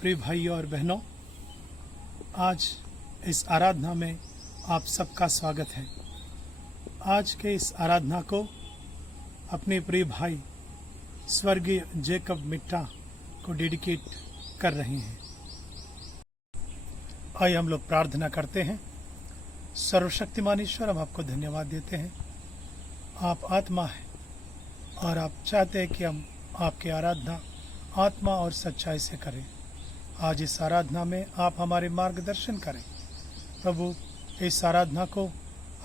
प्रिय भाइयों और बहनों, आज इस आराधना में आप सबका स्वागत है। आज के इस आराधना को अपने प्रिय भाई स्वर्गीय जेकब मिट्टा को डेडिकेट कर रहे हैं। आइए हम लोग प्रार्थना करते हैं। सर्वशक्तिमान ईश्वर, हम आपको धन्यवाद देते हैं। आप आत्मा है और आप चाहते हैं कि हम आपकी आराधना आत्मा और सच्चाई से करें। आज इस आराधना में आप हमारे मार्गदर्शन करें। प्रभु, इस आराधना को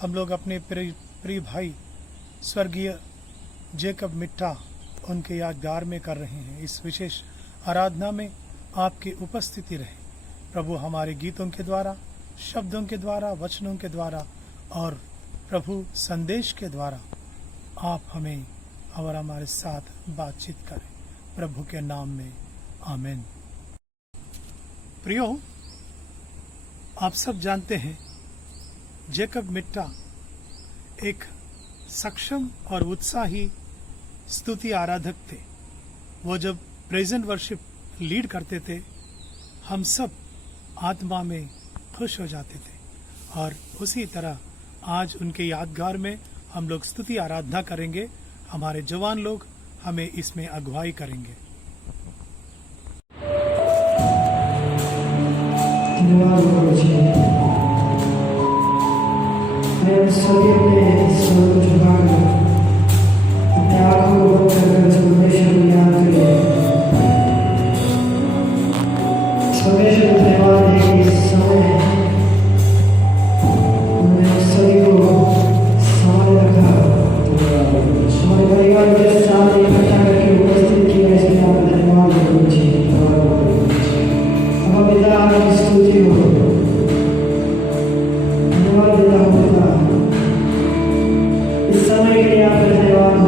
हम लोग अपने प्रिय भाई स्वर्गीय जेकब मिट्टा उनके यादगार में कर रहे हैं। इस विशेष आराधना में आपकी उपस्थिति रहे। प्रभु, हमारे गीतों के द्वारा, शब्दों के द्वारा, वचनों के द्वारा और प्रभु संदेश के द्वारा आप हमें और हमारे साथ बातचीत करें। प्रभु के नाम में आमीन। प्रियो, आप सब जानते हैं जेकब मिट्टा एक सक्षम और उत्साही स्तुति आराधक थे। वो जब प्रेजेंट वर्शिप लीड करते थे, हम सब आत्मा में खुश हो जाते थे। और उसी तरह आज उनके यादगार में हम लोग स्तुति आराधना करेंगे। हमारे जवान लोग हमें इसमें अगुवाई करेंगे। Suddenly, I'm going to go to the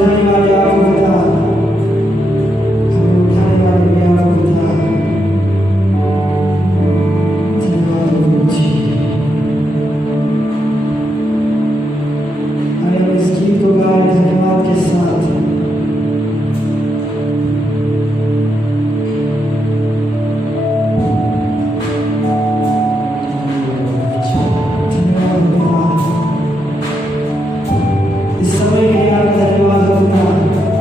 जगाने वाले आपको पिता, हमें उठाने वाले भी आपको पिता। धन्यवाद प्रभु जी। आइए हम इस गीत को गाएं धन्यवाद के साथ। धन्यवाद पिता, इस समय के लिए आपका धन्यवाद हो पिता।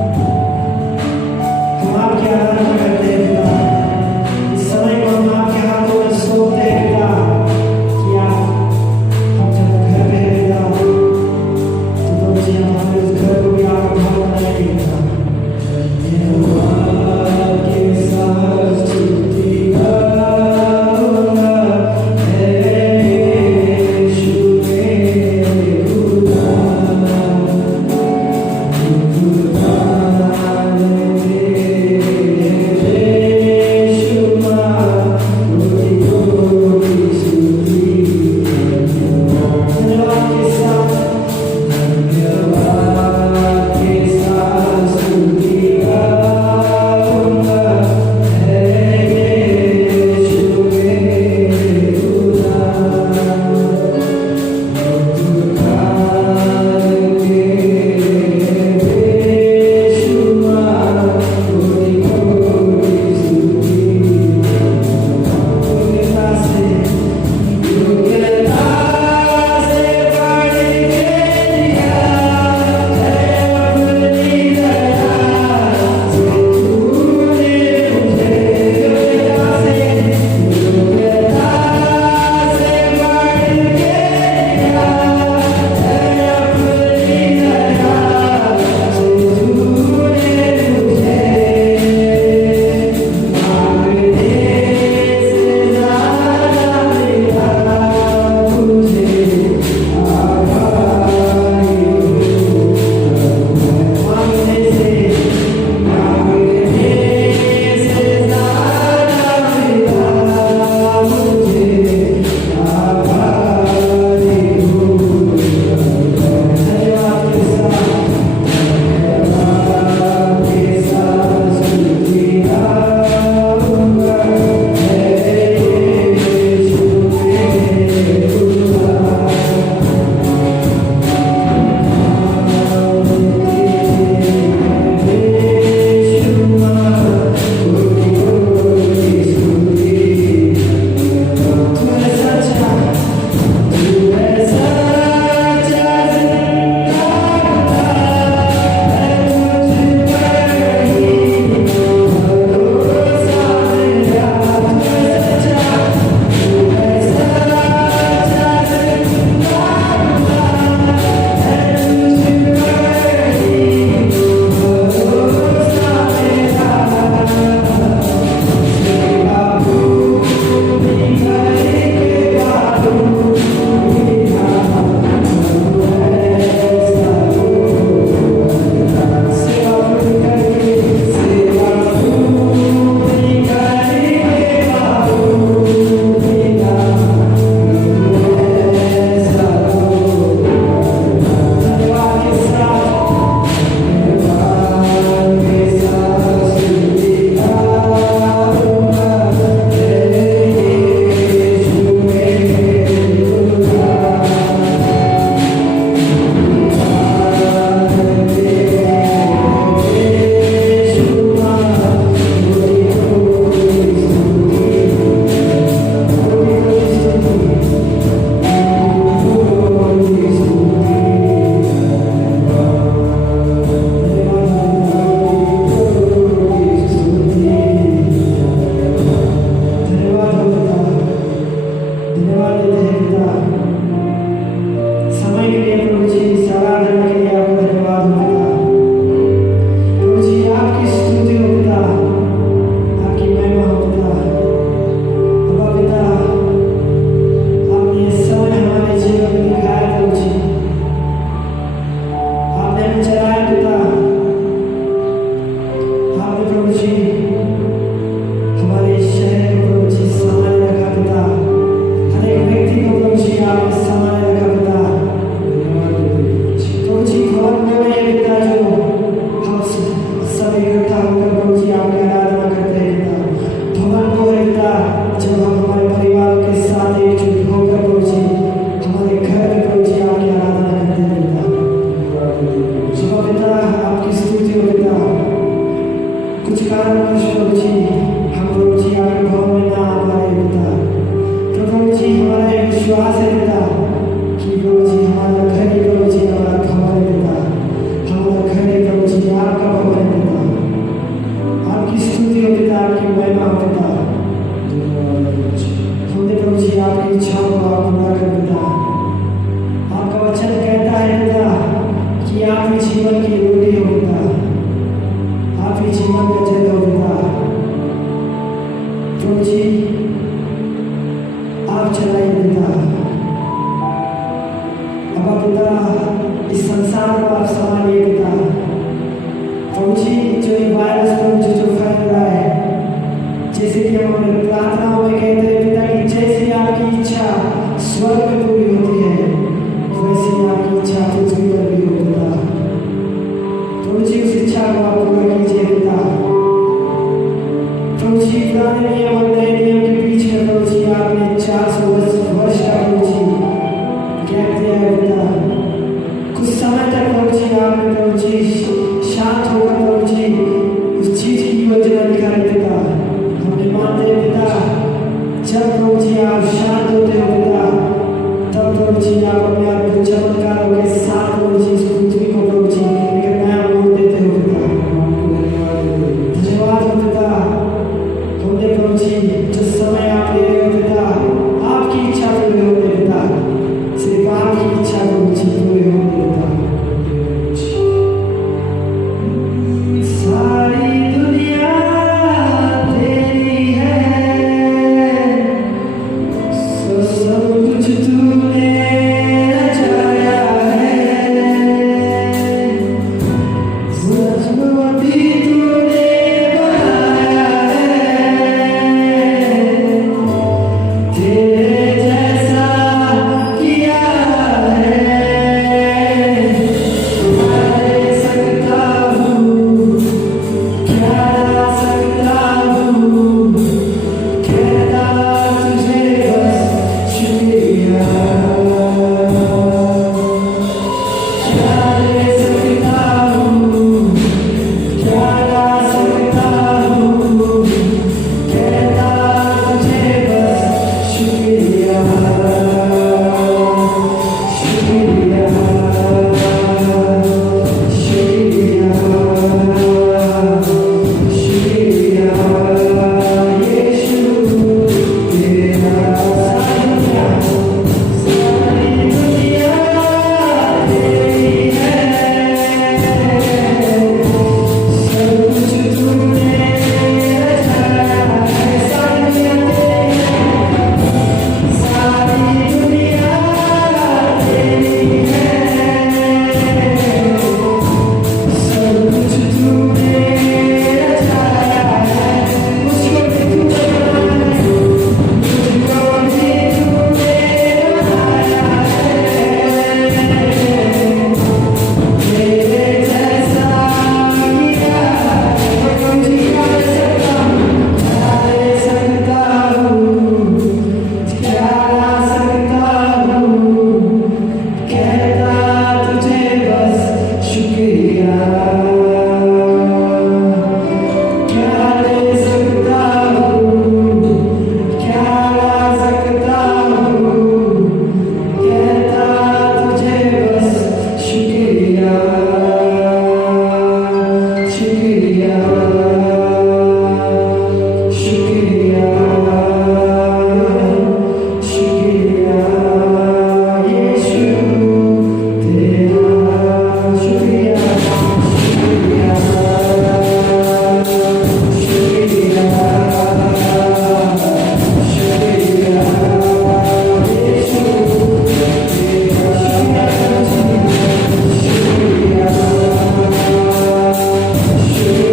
कारणवश प्रभु जी हम प्रभु जी आपके भवन में ना आ पा रहे पिता। तो प्रभु जी हमारा ये विश्वास है पिता कि प्रभु जी हमारा घर ही प्रभु जी हमारा भवन है पिता। हमारा घर है प्रभु जी आपका भवन है पिता। आपकी स्तुति हो पिता, आपकी महिमा हो पिता। हमने प्रभु जी आपकी इच्छाओं को आप पूरा कर पिता। आपका वचन कहता है पिता कि आप ही जीवन की रोटी हो पिता, आप ही जीवन का जल हो पिता। प्रभु जी आप चलाइए पिता। अब पिता इस संसार को आप संभालिए पिता। प्रभु जी जो ये वायरस प्रभु जी जो फैल रहा है, जैसे कि हम अपने प्रार्थनाओं में कहते हैं पिता कि जैसे आपकी इच्छा स्वर्ग में पूरी होती है वैसे आपकी इच्छा पृथ्वी पर भी हो पिता। प्रभु जी उस इच्छा को आप पूरा कीजिए पिता। प्रभु जी पुराने नियम और नए नियम के बीच में प्रभु जी आपने 400 वर्ष का प्रभु जी गैप दिया है पिता। कुछ समय तक प्रभु जी आपने प्रभु जी शांत होकर प्रभु जी उस चीज की योजना निकाली पिता। हमने मानते हैं पिता जब प्रभु जी आप शांत होते हो पिता तब प्रभु जी आप अपने आप को चमत्कारों के साथ प्रभु जी इस पृथ्वी को प्रभु जी एक नया मोड़ देते हो पिता। धन्यवाद हो पिता। हमने प्रभु जी जो समय आप ले रहे हो पिता आपकी इच्छा पूरी होने पिता। सिर्फ आपकी इच्छा प्रभु जी पूरी होने पिता। सारी दुनिया तेरी है, सब कुछ तूने रचाया है। सजनो भी तूने बनाया है, तेरे जैसा किया है। क्या ले सकता हूँ, क्या ला सकता हूँ, कहता तुझे बस शुक्रिया। क्या ले सकता हूँ, क्या ला सकता हूँ, कहता तुझे बस शुक्रिया। शुक्रिया, शुक्रिया, शुक्रिया यीशु तेरा। सारी दुनिया तेरी है, सब कुछ तूने रचाया है। सारी दुनिया तेरी है, सब कुछ तूने रचाया है। मुझको भी तूने बनाया है, मुझको भी तूने बनाया है। तेरे जैसा किया है। मुझे क्या ले सकता हूँ, क्या ले सकता हूँ, क्या ला सकता हूँ, कहता तुझे बस शुक्रिया। क्या ले सकता हूँ, क्या ला सकता हूँ, कहता तुझे बस शुक्रिया। शुक्रिया, शुक्रिया, शुक्रिया यीशु तेरा। शुक्रिया, शुक्रिया, शुक्रिया, शुक्रिया यीशु तेरा। शुक्रिया, शुक्रिया,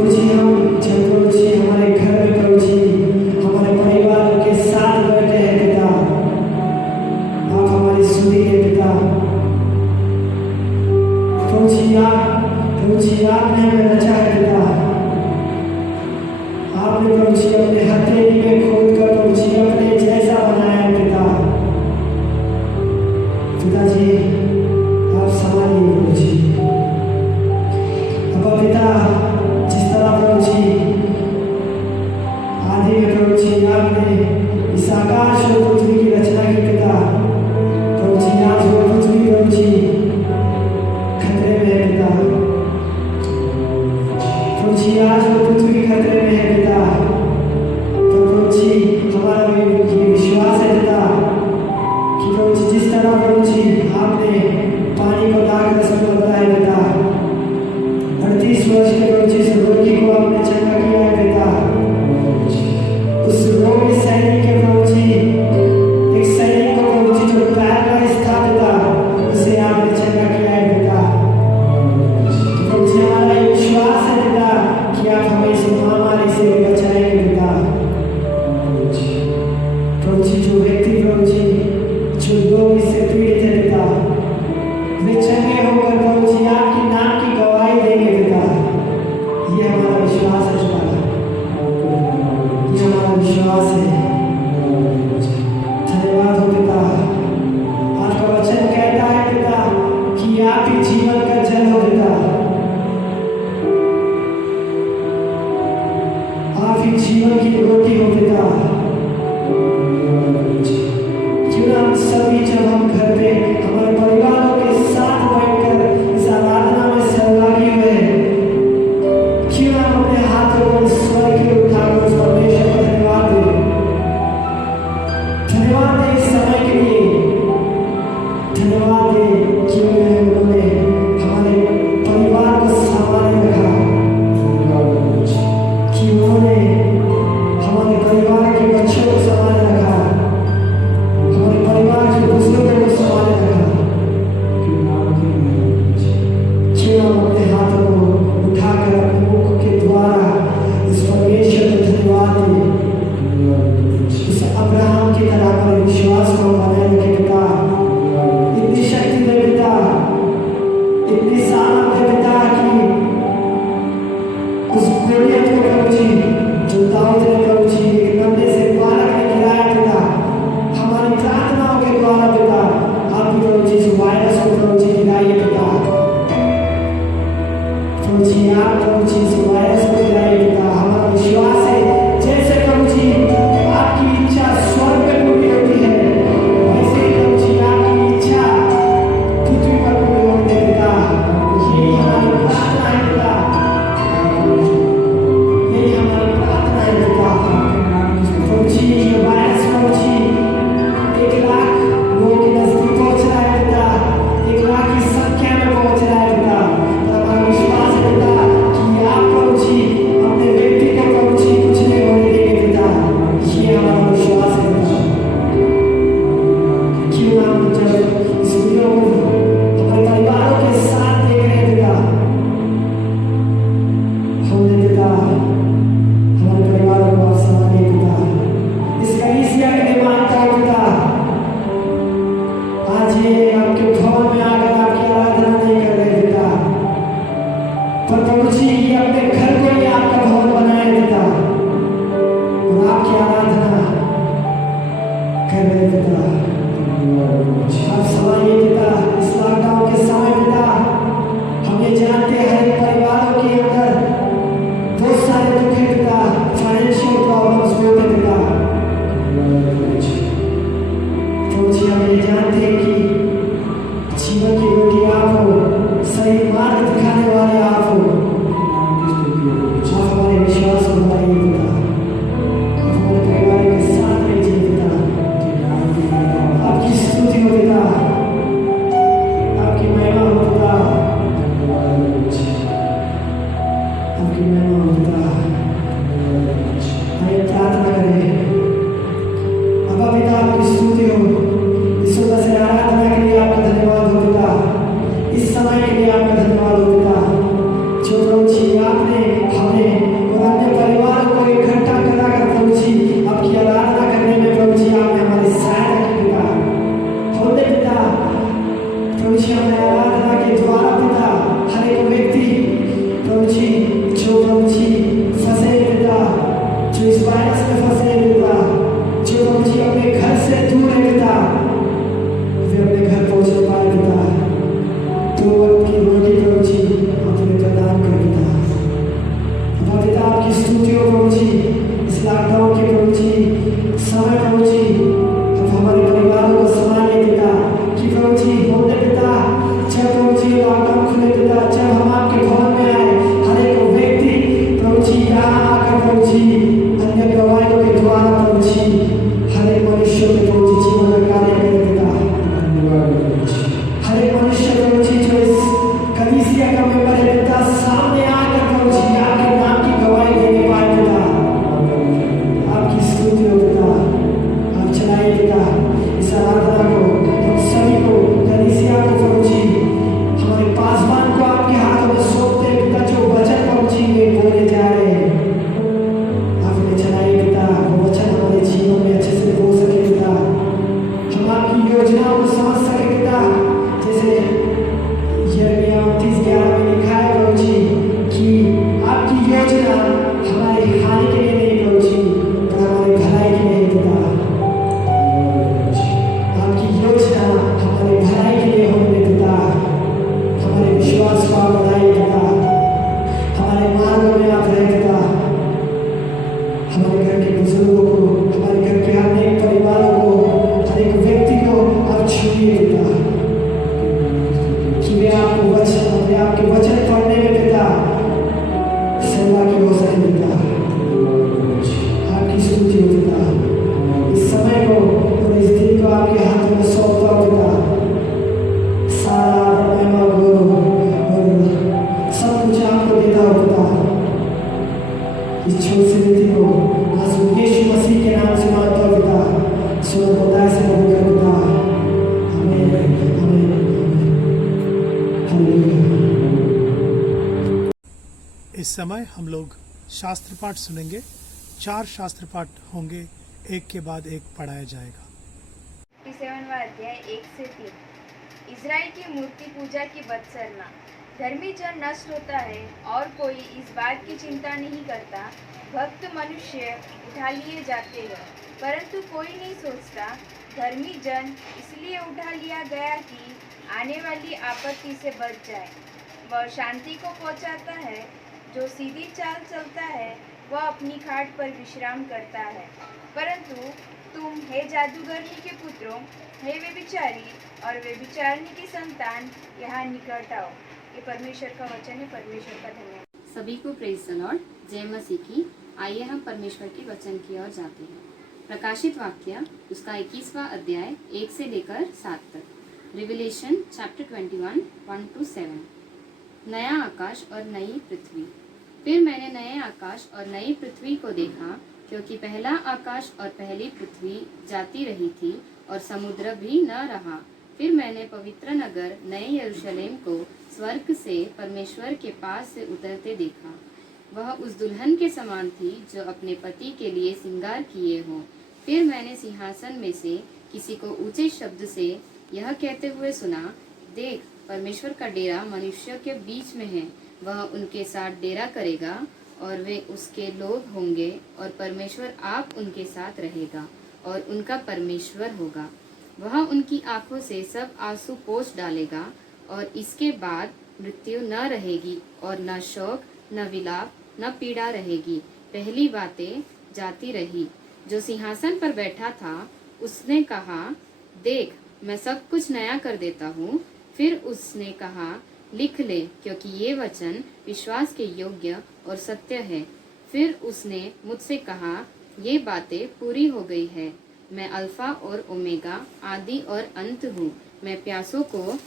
प्रभु जी हम जब प्रभु जी हमारे घर में प्रभु जी हमारे परिवार के साथ बैठे हैं पिता, आप हमारी सुनी है पिता। प्रभु जी आपने हमें रचा है पिता, आपने प्रभु जी अपने हथेली में खोद कर प्रभु जी अपने जैसा बनाया है पिता। पिताजी आप संभालिए प्रभु जी। अब पिता जिस तरह प्रभु जी आदि में प्रभु जी आपने इस आकाश और पृथ्वी की रचना की पिता, प्रभु जी आज वो पृथ्वी प्रभु जी खतरे में है पिता। प्रभु जी आज वो पृथ्वी खतरे में है पिता। तो प्रभु जी हमारा ये विश्वास है पिता कि प्रभु जी जिस तरह प्रभु जी आपने पानी को दाग रस में बदला है पिता, 38 वर्ष के प्रभु जी इस रोगी को आपने चंगा किया है पिता। उस रोगी सैनिक के प्रभु जी एक सैनिक को प्रभु जी जो पैरालाइज था पिता, उसे आपने चंगा किया है पिता। प्रभु जी हमारा ये विश्वास है पिता कि आप हमें इस महामारी से भी बचाएंगे पिता। प्रभु जी जो व्यक्ति प्रभु जी जो लोग इससे पीड़ित है पिता, वे चंगे होकर प्रभु जी आपकी नाम की गवाही देंगे पिता। ये हमारा विश्वास है पिता, ये हमारा विश्वास है। धन्यवाद हो पिता। आपका वचन कहता है पिता कि आप ही जीवन का जल हो पिता, आप ही जीवन की रोटी हो पिता। क्यों हम सभी जब हम घर पे हमारे परिवारों के साथ बैठकर इस आराधना में सहभागी हुए, क्यों हम अपने हाथों को स्वर के उठाकर उस परमेश्वर को धन्यवाद दें। धन्यवाद दें इस समय के लिए, धन्यवाद दें कि उन्होंने हमारे परिवार को संभाले रखा, कि उन्होंने हमारे परिवार के बच्चों को संभाले रखा, हमारे परिवार के बुजुर्गों को संभाले रखा। क्यों हम अपने हाथों को उठाकर अपने मुख के द्वारा इस परमेश्वर को धन्यवाद दें। उस अब्राहम की तरह हमारे विश्वास को बनाए रखे पिता। इतनी शक्ति दे पिता, इतनी सामर्थ दे पिता कि उस गोलियत को प्रभु जी जो दाऊद ने प्रभु जी एक नन्हे से बालक ने गिराया पिता, हमारी प्रार्थनाओं के द्वारा पिता आप भी प्रभु जी इस वायरस को प्रभु जी गिराइए पिता। प्रभु जी आप प्रभु जी इस वायरस को गिराइए पिता। हमारा विश्वास है जैसे प्रभु जी आपकी इच्छा स्वर्ग में पूरी होती है, वैसे ही प्रभु जी आपकी इच्छा पृथ्वी पर पूरी होती है पिता। यही हमारी प्रार्थना है पिता, यही हमारी प्रार्थना है पिता। प्रभु जी ये वायरस प्रभु जी 1 लाख लोगों के नजदीक पहुंच रहा है पिता, 1 लाख की संख्या में पहुंच रहा है पिता। पर हमारा विश्वास है पिता कि आप प्रभु जी अपने व्यक्ति को प्रभु जी कुछ नहीं होने देंगे पिता। ये हमारा विश्वास है पिता। क्यों हम जब इस वीडियो को हमारे परिवारों के साथ देख रहे हैं पिता, हमने पिता हमारे परिवारों को आप संभालिए पिता। इस कलीसिया के लिए मानता हूं पिता, आज ये आपके भवन में आकर आपकी आराधना नहीं कर रहे पिता, पर प्रभु जी ये अपने घर को ही आपका भवन बनाए पिता और आपकी आराधना कर रहे पिता। आप संभालिए पिता इस लॉकडाउन के समय पिता। हम ये जानते हैं हर एक परिवारों के अंदर बहुत सारे दुख है पिता, फाइनेंशियल प्रॉब्लम्स होते हैं पिता। प्रभु जी हम ये जानते हैं कि जीवन की रोटी आप हो, सही मार्ग दिखाने वाले आप हो। आप हमारे विश्वास को बढ़ाइए पिता, आप हमारे परिवार के साथ रहिए पिता। आपकी स्तुति हो पिता, आपकी महिमा हो पिता, आपकी महिमा हो पिता। आइए प्रार्थना करें। अब पिता आपकी स्तुति हो, इस सुबह से आराधना के लिए आपका धन्यवाद हो पिता, इस समय के लिए आपका धन्यवाद हो पिता। जो प्रभु जी आपने हमें इस छोटी सी रीति को आज यीशु मसीह के नाम से मानता हूँ पिता, ईश्वर को दास है प्रभु का पिता। आमीन, आमीन, हालेलुया। इस समय हम लोग शास्त्र पाठ सुनेंगे। 4 शास्त्र पाठ होंगे, एक के बाद एक पढ़ाया जाएगा। 57वां अध्याय 1 से 3। इज़राइल की मूर्ति पूजा की बदसरना। धर्मी जन नष्ट होता है और कोई इस बात की चिंता नहीं करता। भक्त मनुष्य उठा लिए जाते हैं, परंतु कोई नहीं सोचता। धर्मी जन इसलिए उठा लिया गया कि आने वाली आपत्ति से बच जाए। वह शांति को पहुंचाता है। जो सीधी चाल चलता है वह अपनी खाट पर विश्राम करता है। परंतु तुम हे जादूगरनी के पुत्रों, हे व्यभिचारी और व्यभिचारिणी की संतान, यहाँ निकट आओ। ये परमेश्वर का वचन है। परमेश्वर का धन्यवाद। सभी को प्रेज द लॉर्ड, जय मसीह की। आइए हम परमेश्वर के वचन की ओर जाते हैं। प्रकाशित वाक्य उसका 21वां अध्याय 1 से लेकर 7 तक। Revelation chapter 21 1 to 7। नया आकाश और नई पृथ्वी। फिर मैंने नए आकाश और नई पृथ्वी को देखा, क्योंकि पहला आकाश और पहली पृथ्वी जाती रही थी और समुद्र भी न रहा। फिर मैंने पवित्र नगर नए यरूशलेम को स्वर्ग से परमेश्वर के पास से उतरते देखा। वह उस दुल्हन के समान थी जो अपने पति के लिए श्रृंगार किए हो। फिर मैंने सिंहासन में से किसी को ऊंचे शब्द से यह कहते हुए सुना, देख, परमेश्वर का डेरा मनुष्यों के बीच में है। वह उनके साथ डेरा करेगा और वे उसके लोग होंगे, और परमेश्वर आप उनके साथ रहेगा और उनका परमेश्वर होगा। वह उनकी आंखों से सब आंसू पोंछ डालेगा, और इसके बाद मृत्यु न रहेगी, और न शोक, न विलाप, न पीड़ा रहेगी। पहली बातें जाती रही। जो सिंहासन पर बैठा था उसने कहा, देख, मैं सब कुछ नया कर देता हूँ। फिर उसने कहा, लिख ले, क्योंकि ये वचन विश्वास के योग्य और सत्य है। फिर उसने मुझसे कहा, ये बातें पूरी हो गई है। मैं अल्फा और ओमेगा, आदि और अंत हूँ। मैं प्यासों को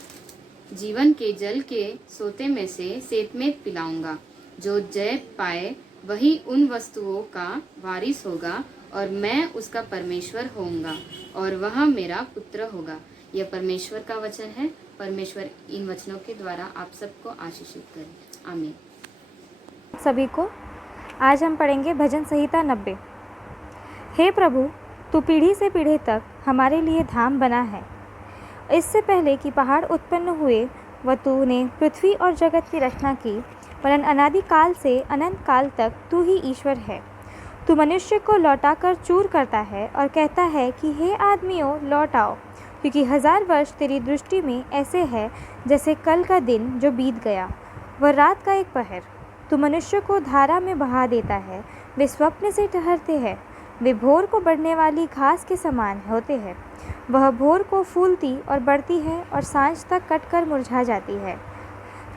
जीवन के जल के सोते में से सेतमेत पिलाऊंगा। जो जय पाए वही उन वस्तुओं का वारिस होगा, और मैं उसका परमेश्वर होऊंगा और वह मेरा पुत्र होगा। यह परमेश्वर का वचन है। परमेश्वर इन वचनों के द्वारा आप सबको आशीषित करे। आमीन। सभी को आज हम पढ़ेंगे भजन संहिता 90। हे प्रभु, तू पीढ़ी से पीढ़ी तक हमारे लिए धाम बना है। इससे पहले कि पहाड़ उत्पन्न हुए व तूने पृथ्वी और जगत की रचना की, वरन अनादि काल से अनंत काल तक तू ही ईश्वर है। तू मनुष्य को लौटाकर चूर करता है और कहता है कि हे आदमियों, लौट आओ, क्योंकि 1000 वर्ष तेरी दृष्टि में ऐसे है जैसे कल का दिन जो बीत गया, वह रात का एक पहर। तू मनुष्य को धारा में बहा देता है। वे स्वप्न से ठहरते हैं। वे भोर को बढ़ने वाली घास के समान होते हैं। वह भोर को फूलती और बढ़ती है और सांझ तक कटकर मुरझा जाती है।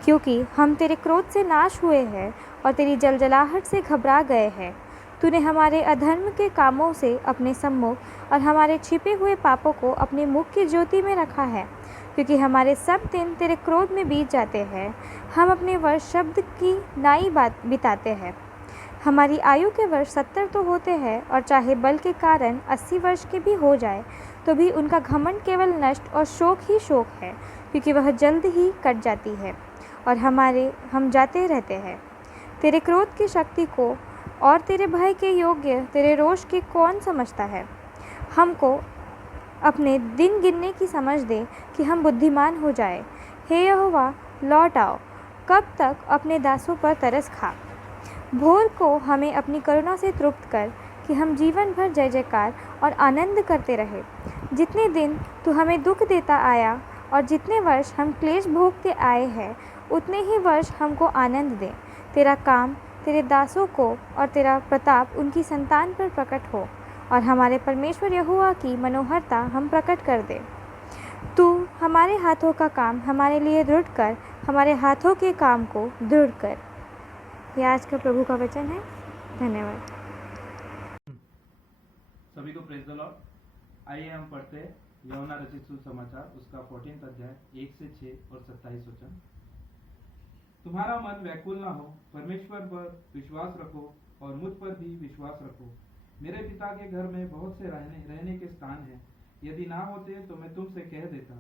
क्योंकि हम तेरे क्रोध से नाश हुए हैं और तेरी जलजलाहट से घबरा गए हैं। तूने हमारे अधर्म के कामों से अपने सम्मुख और हमारे छिपे हुए पापों को अपने मुख की ज्योति में रखा है। क्योंकि हमारे सब दिन तेरे क्रोध में बीत जाते हैं। हम अपने वर्ष शब्द की नाई बात बिताते हैं। हमारी आयु के वर्ष 70 तो होते हैं, और चाहे बल के कारण 80 वर्ष के भी हो जाए, तो भी उनका घमंड केवल नष्ट और शोक ही शोक है, क्योंकि वह जल्द ही कट जाती है और हम जाते रहते हैं। तेरे क्रोध की शक्ति को और तेरे भय के योग्य तेरे रोष के कौन समझता है? हमको अपने दिन गिनने की समझ दे कि हम बुद्धिमान हो जाए। हे यहोवा, लौट आओ। कब तक अपने दासों पर तरस खा। भोर को हमें अपनी करुणा से तृप्त कर, कि हम जीवन भर जय जयकार और आनंद करते रहे। जितने दिन तू हमें दुख देता आया और जितने वर्ष हम क्लेश भोगते आए हैं, उतने ही वर्ष हमको आनंद दे। तेरा काम तेरे दासों को और तेरा प्रताप उनकी संतान पर प्रकट हो, और हमारे परमेश्वर यहोवा की मनोहरता हम प्रकट कर दे। तू हमारे हाथों का काम हमारे लिए दृढ़ कर, हमारे हाथों के काम को दृढ़ कर। यह आज का प्रभु का वचन है। धन्यवाद। सभी को प्रेज द लॉर्ड। आइए हम पढ़ते हैं यूहन्ना रचित सुसमाचार उसका 14 अध्याय 1 से 6 और 27 वचन। तुम्हारा मन व्याकुल ना हो, परमेश्वर पर विश्वास रखो और मुझ पर भी विश्वास रखो। मेरे पिता के घर में बहुत से रहने के स्थान हैं। यदि ना होते तो मैं तुमसे कह देता,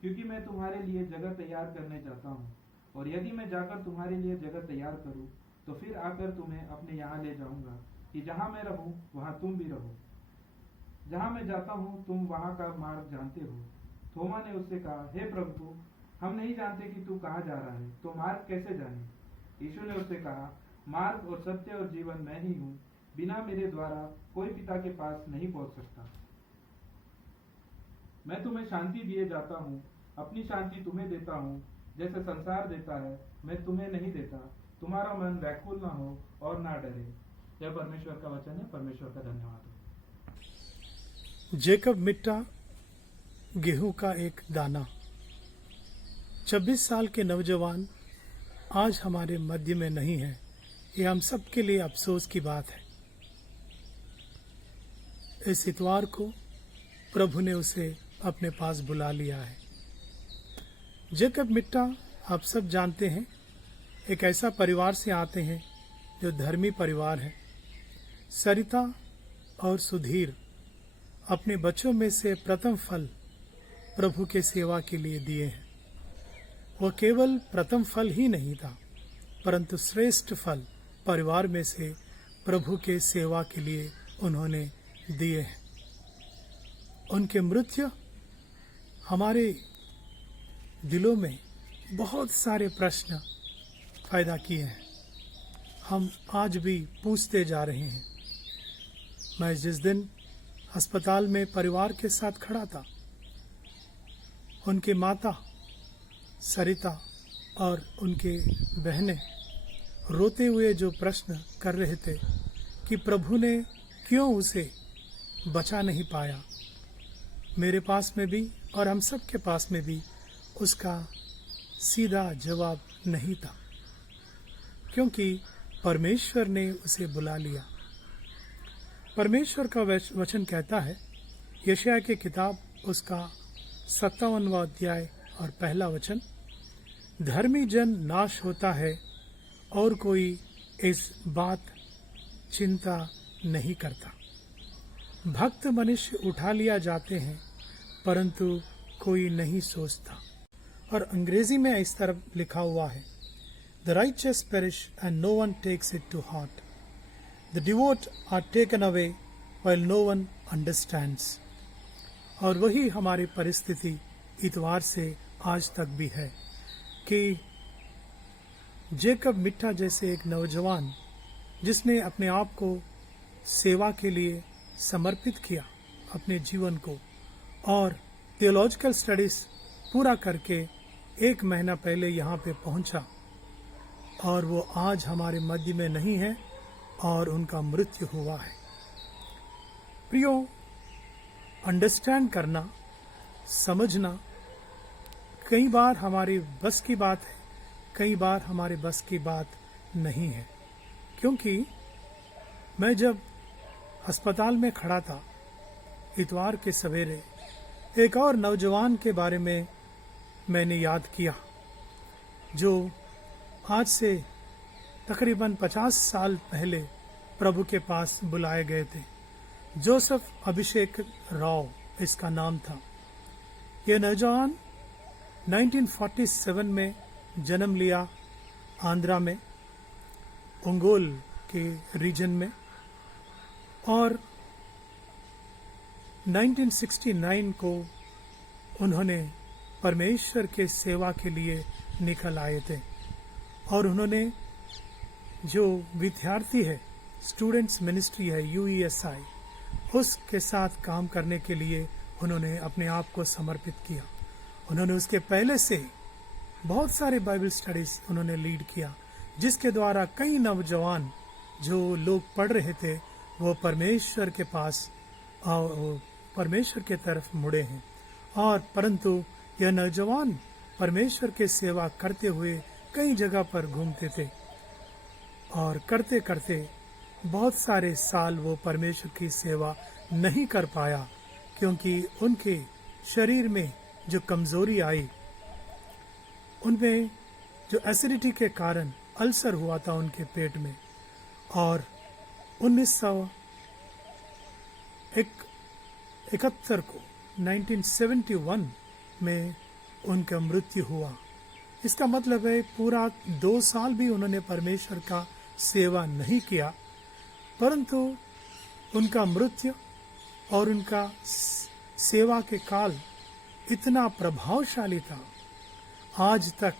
क्योंकि मैं तुम्हारे लिए जगह तैयार करने जाता हूँ। और यदि मैं जाकर तुम्हारे लिए जगह तैयार करूँ तो फिर आकर तुम्हें अपने यहाँ ले जाऊंगा, कि जहाँ मैं रहूँ वहाँ तुम भी रहो। जहाँ मैं जाता हूँ तुम वहाँ का मार्ग जानते हो। थोमा ने उससे कहा, हे प्रभु, हम नहीं जानते कि तू कहाँ जा रहा है, तो मार्ग कैसे जाने? यीशु ने उससे कहा, मार्ग और सत्य और जीवन मैं ही हूँ। बिना मेरे द्वारा कोई पिता के पास नहीं पहुँच सकता। मैं तुम्हें शांति दिए जाता हूँ, अपनी शांति तुम्हें देता हूँ। जैसे संसार देता है मैं तुम्हें नहीं देता। तुम्हारा मन व्याकुल ना हो और ना डरे। यह परमेश्वर का वचन है। परमेश्वर का धन्यवाद हो। जेकब मिट्टा गेहूं का एक दाना। 26 साल के नौजवान आज हमारे मध्य में नहीं है। ये हम सब के लिए अफसोस की बात है। इस इतवार को प्रभु ने उसे अपने पास बुला लिया है। जेकब मिट्टा, आप सब जानते हैं, एक ऐसा परिवार से आते हैं जो धर्मी परिवार है। सरिता और सुधीर अपने बच्चों में से प्रथम फल प्रभु के सेवा के लिए दिए हैं। वह केवल प्रथम फल ही नहीं था, परंतु श्रेष्ठ फल परिवार में से प्रभु के सेवा के लिए उन्होंने दिए हैं। उनके मृत्यु हमारे दिलों में बहुत सारे प्रश्न पैदा किए हैं। हम आज भी पूछते जा रहे हैं। मैं जिस दिन अस्पताल में परिवार के साथ खड़ा था, उनके माता सरिता और उनके बहनें रोते हुए जो प्रश्न कर रहे थे कि प्रभु ने क्यों उसे बचा नहीं पाया, मेरे पास में भी और हम सब के पास में भी उसका सीधा जवाब नहीं था, क्योंकि परमेश्वर ने उसे बुला लिया। परमेश्वर का वचन कहता है, यशायाह की किताब उसका 57वां अध्याय और पहला वचन, धर्मी जन नाश होता है और कोई इस बात चिंता नहीं करता। भक्त मनुष्य उठा लिया जाते हैं, परंतु कोई नहीं सोचता। और अंग्रेजी में इस तरह लिखा हुआ है, The righteous perish and no one takes it to heart. The devout are taken away while no one understands. और वही हमारी परिस्थिति इतवार से आज तक भी है कि जेकब मिट्टा जैसे एक नौजवान जिसने अपने आप को सेवा के लिए समर्पित किया, अपने जीवन को, और थियोलॉजिकल स्टडीज पूरा करके 1 महीना पहले यहाँ पे पहुंचा, और वो आज हमारे मध्य में नहीं है और उनका मृत्यु हुआ है। प्रियो, अंडरस्टैंड करना, समझना कई बार हमारी बस की बात है, कई बार हमारे बस की बात नहीं है। क्योंकि मैं जब अस्पताल में खड़ा था इतवार के सवेरे, एक और नौजवान के बारे में मैंने याद किया जो आज से तकरीबन 50 साल पहले प्रभु के पास बुलाए गए थे। जोसेफ अभिषेक राव इसका नाम था। यह नौजवान 1947 में जन्म लिया आंध्रा में, ओंगोल के रीजन में, और 1969 को उन्होंने परमेश्वर के सेवा के लिए निकल आए थे। और उन्होंने जो विद्यार्थी है, स्टूडेंट्स मिनिस्ट्री है UESI, उसके साथ काम करने के लिए उन्होंने अपने आप को समर्पित किया। उन्होंने उसके पहले से बहुत सारे बाइबल स्टडीज उन्होंने लीड किया, जिसके द्वारा कई नौजवान जो लोग पढ़ रहे थे वो परमेश्वर के पास, परमेश्वर के तरफ मुड़े हैं। और परंतु यह नौजवान परमेश्वर के सेवा करते हुए कई जगह पर घूमते थे, और करते करते बहुत सारे साल वो परमेश्वर की सेवा नहीं कर पाया, क्योंकि उनके शरीर में जो कमजोरी आई, उनमें जो एसिडिटी के कारण अल्सर हुआ था उनके पेट में, और 1971 को 1971 में उनका मृत्यु हुआ। इसका मतलब है पूरा 2 साल भी उन्होंने परमेश्वर का सेवा नहीं किया, परंतु उनका मृत्यु और उनका सेवा के काल इतना प्रभावशाली था, आज तक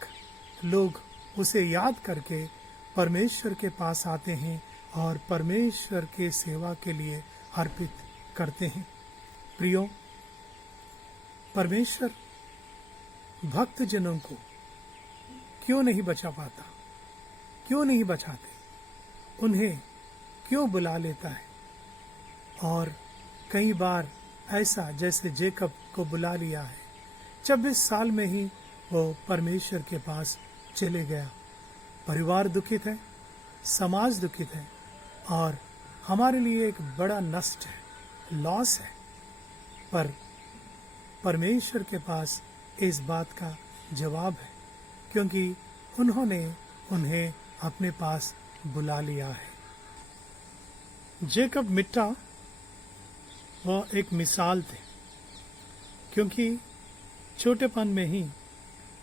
लोग उसे याद करके परमेश्वर के पास आते हैं और परमेश्वर के सेवा के लिए अर्पित करते हैं। प्रियो, परमेश्वर भक्त जनों को क्यों नहीं बचा पाता, क्यों नहीं बचाते, उन्हें क्यों बुला लेता है? और कई बार ऐसा जैसे जेकब को बुला लिया है, 26 साल में ही वो परमेश्वर के पास चले गया। परिवार दुखित है, समाज दुखित है, और हमारे लिए एक बड़ा नष्ट है, लॉस है। पर परमेश्वर के पास इस बात का जवाब है, क्योंकि उन्होंने उन्हें अपने पास बुला लिया है। जेकब मिट्टा वह एक मिसाल थे, क्योंकि छोटेपन में ही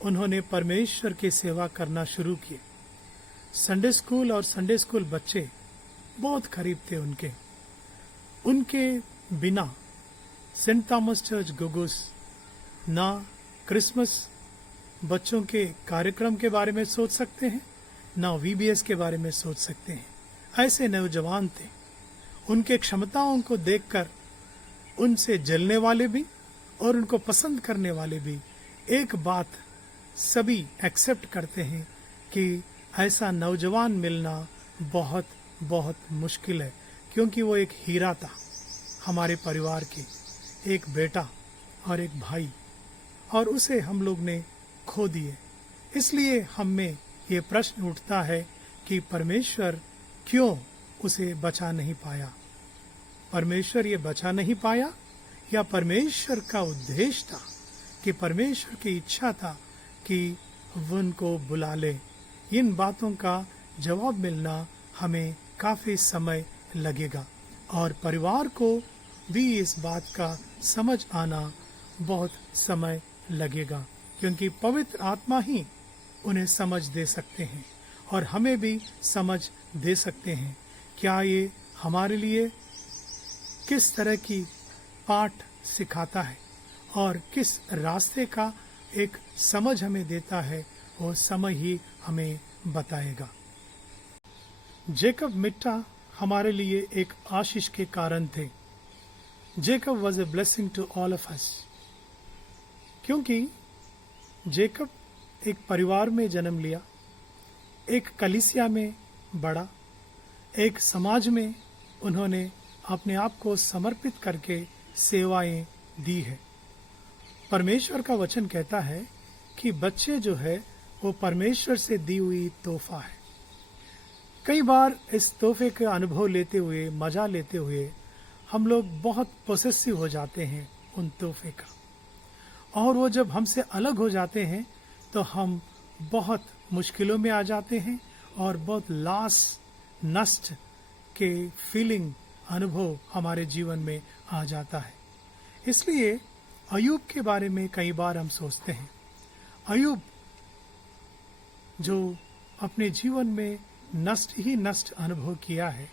उन्होंने परमेश्वर की सेवा करना शुरू किए। संडे स्कूल और संडे स्कूल बच्चे बहुत करीब थे उनके बिना सेंट थॉमस चर्च गोगोस ना क्रिसमस बच्चों के कार्यक्रम के बारे में सोच सकते हैं, ना वीबीएस के बारे में सोच सकते हैं। ऐसे नौजवान थे। उनके क्षमताओं को देखकर उनसे जलने वाले भी और उनको पसंद करने वाले भी एक बात सभी एक्सेप्ट करते हैं कि ऐसा नौजवान मिलना बहुत बहुत मुश्किल है, क्योंकि वो एक हीरा था हमारे परिवार के, एक बेटा और एक भाई, और उसे हम लोग ने खो दिए। इसलिए हम में ये प्रश्न उठता है कि परमेश्वर क्यों उसे बचा नहीं पाया? परमेश्वर ये बचा नहीं पाया, या परमेश्वर का उद्देश्य था कि परमेश्वर की इच्छा था कि वो उनको बुला ले? इन बातों का जवाब मिलना हमें काफी समय लगेगा, और परिवार को भी इस बात का समझ आना बहुत समय लगेगा, क्योंकि पवित्र आत्मा ही उन्हें समझ दे सकते हैं और हमें भी समझ दे सकते हैं। क्या ये हमारे लिए किस तरह की पाठ सिखाता है और किस रास्ते का एक समझ हमें देता है, वो समय ही हमें बताएगा। जेकब मिट्टा हमारे लिए एक आशीष के कारण थे। Jacob was a blessing to all of us, क्योंकि जेकब एक परिवार में जन्म लिया, एक कलीसिया में बढ़ा, एक समाज में उन्होंने अपने आप को समर्पित करके सेवाएं दी है। परमेश्वर का वचन कहता है कि बच्चे जो है वो परमेश्वर से दी हुई तोहफा है। कई बार इस तोहफे का अनुभव लेते हुए, मजा लेते हुए हम लोग बहुत पोसेसिव हो जाते हैं उन तोहफे का, और वो जब हमसे अलग हो जाते हैं तो हम बहुत मुश्किलों में आ जाते हैं और बहुत लॉस, नष्ट के फीलिंग, अनुभव हमारे जीवन में आ जाता है। इसलिए अयूब के बारे में कई बार हम सोचते हैं। अयूब जो अपने जीवन में नष्ट ही नष्ट अनुभव किया है,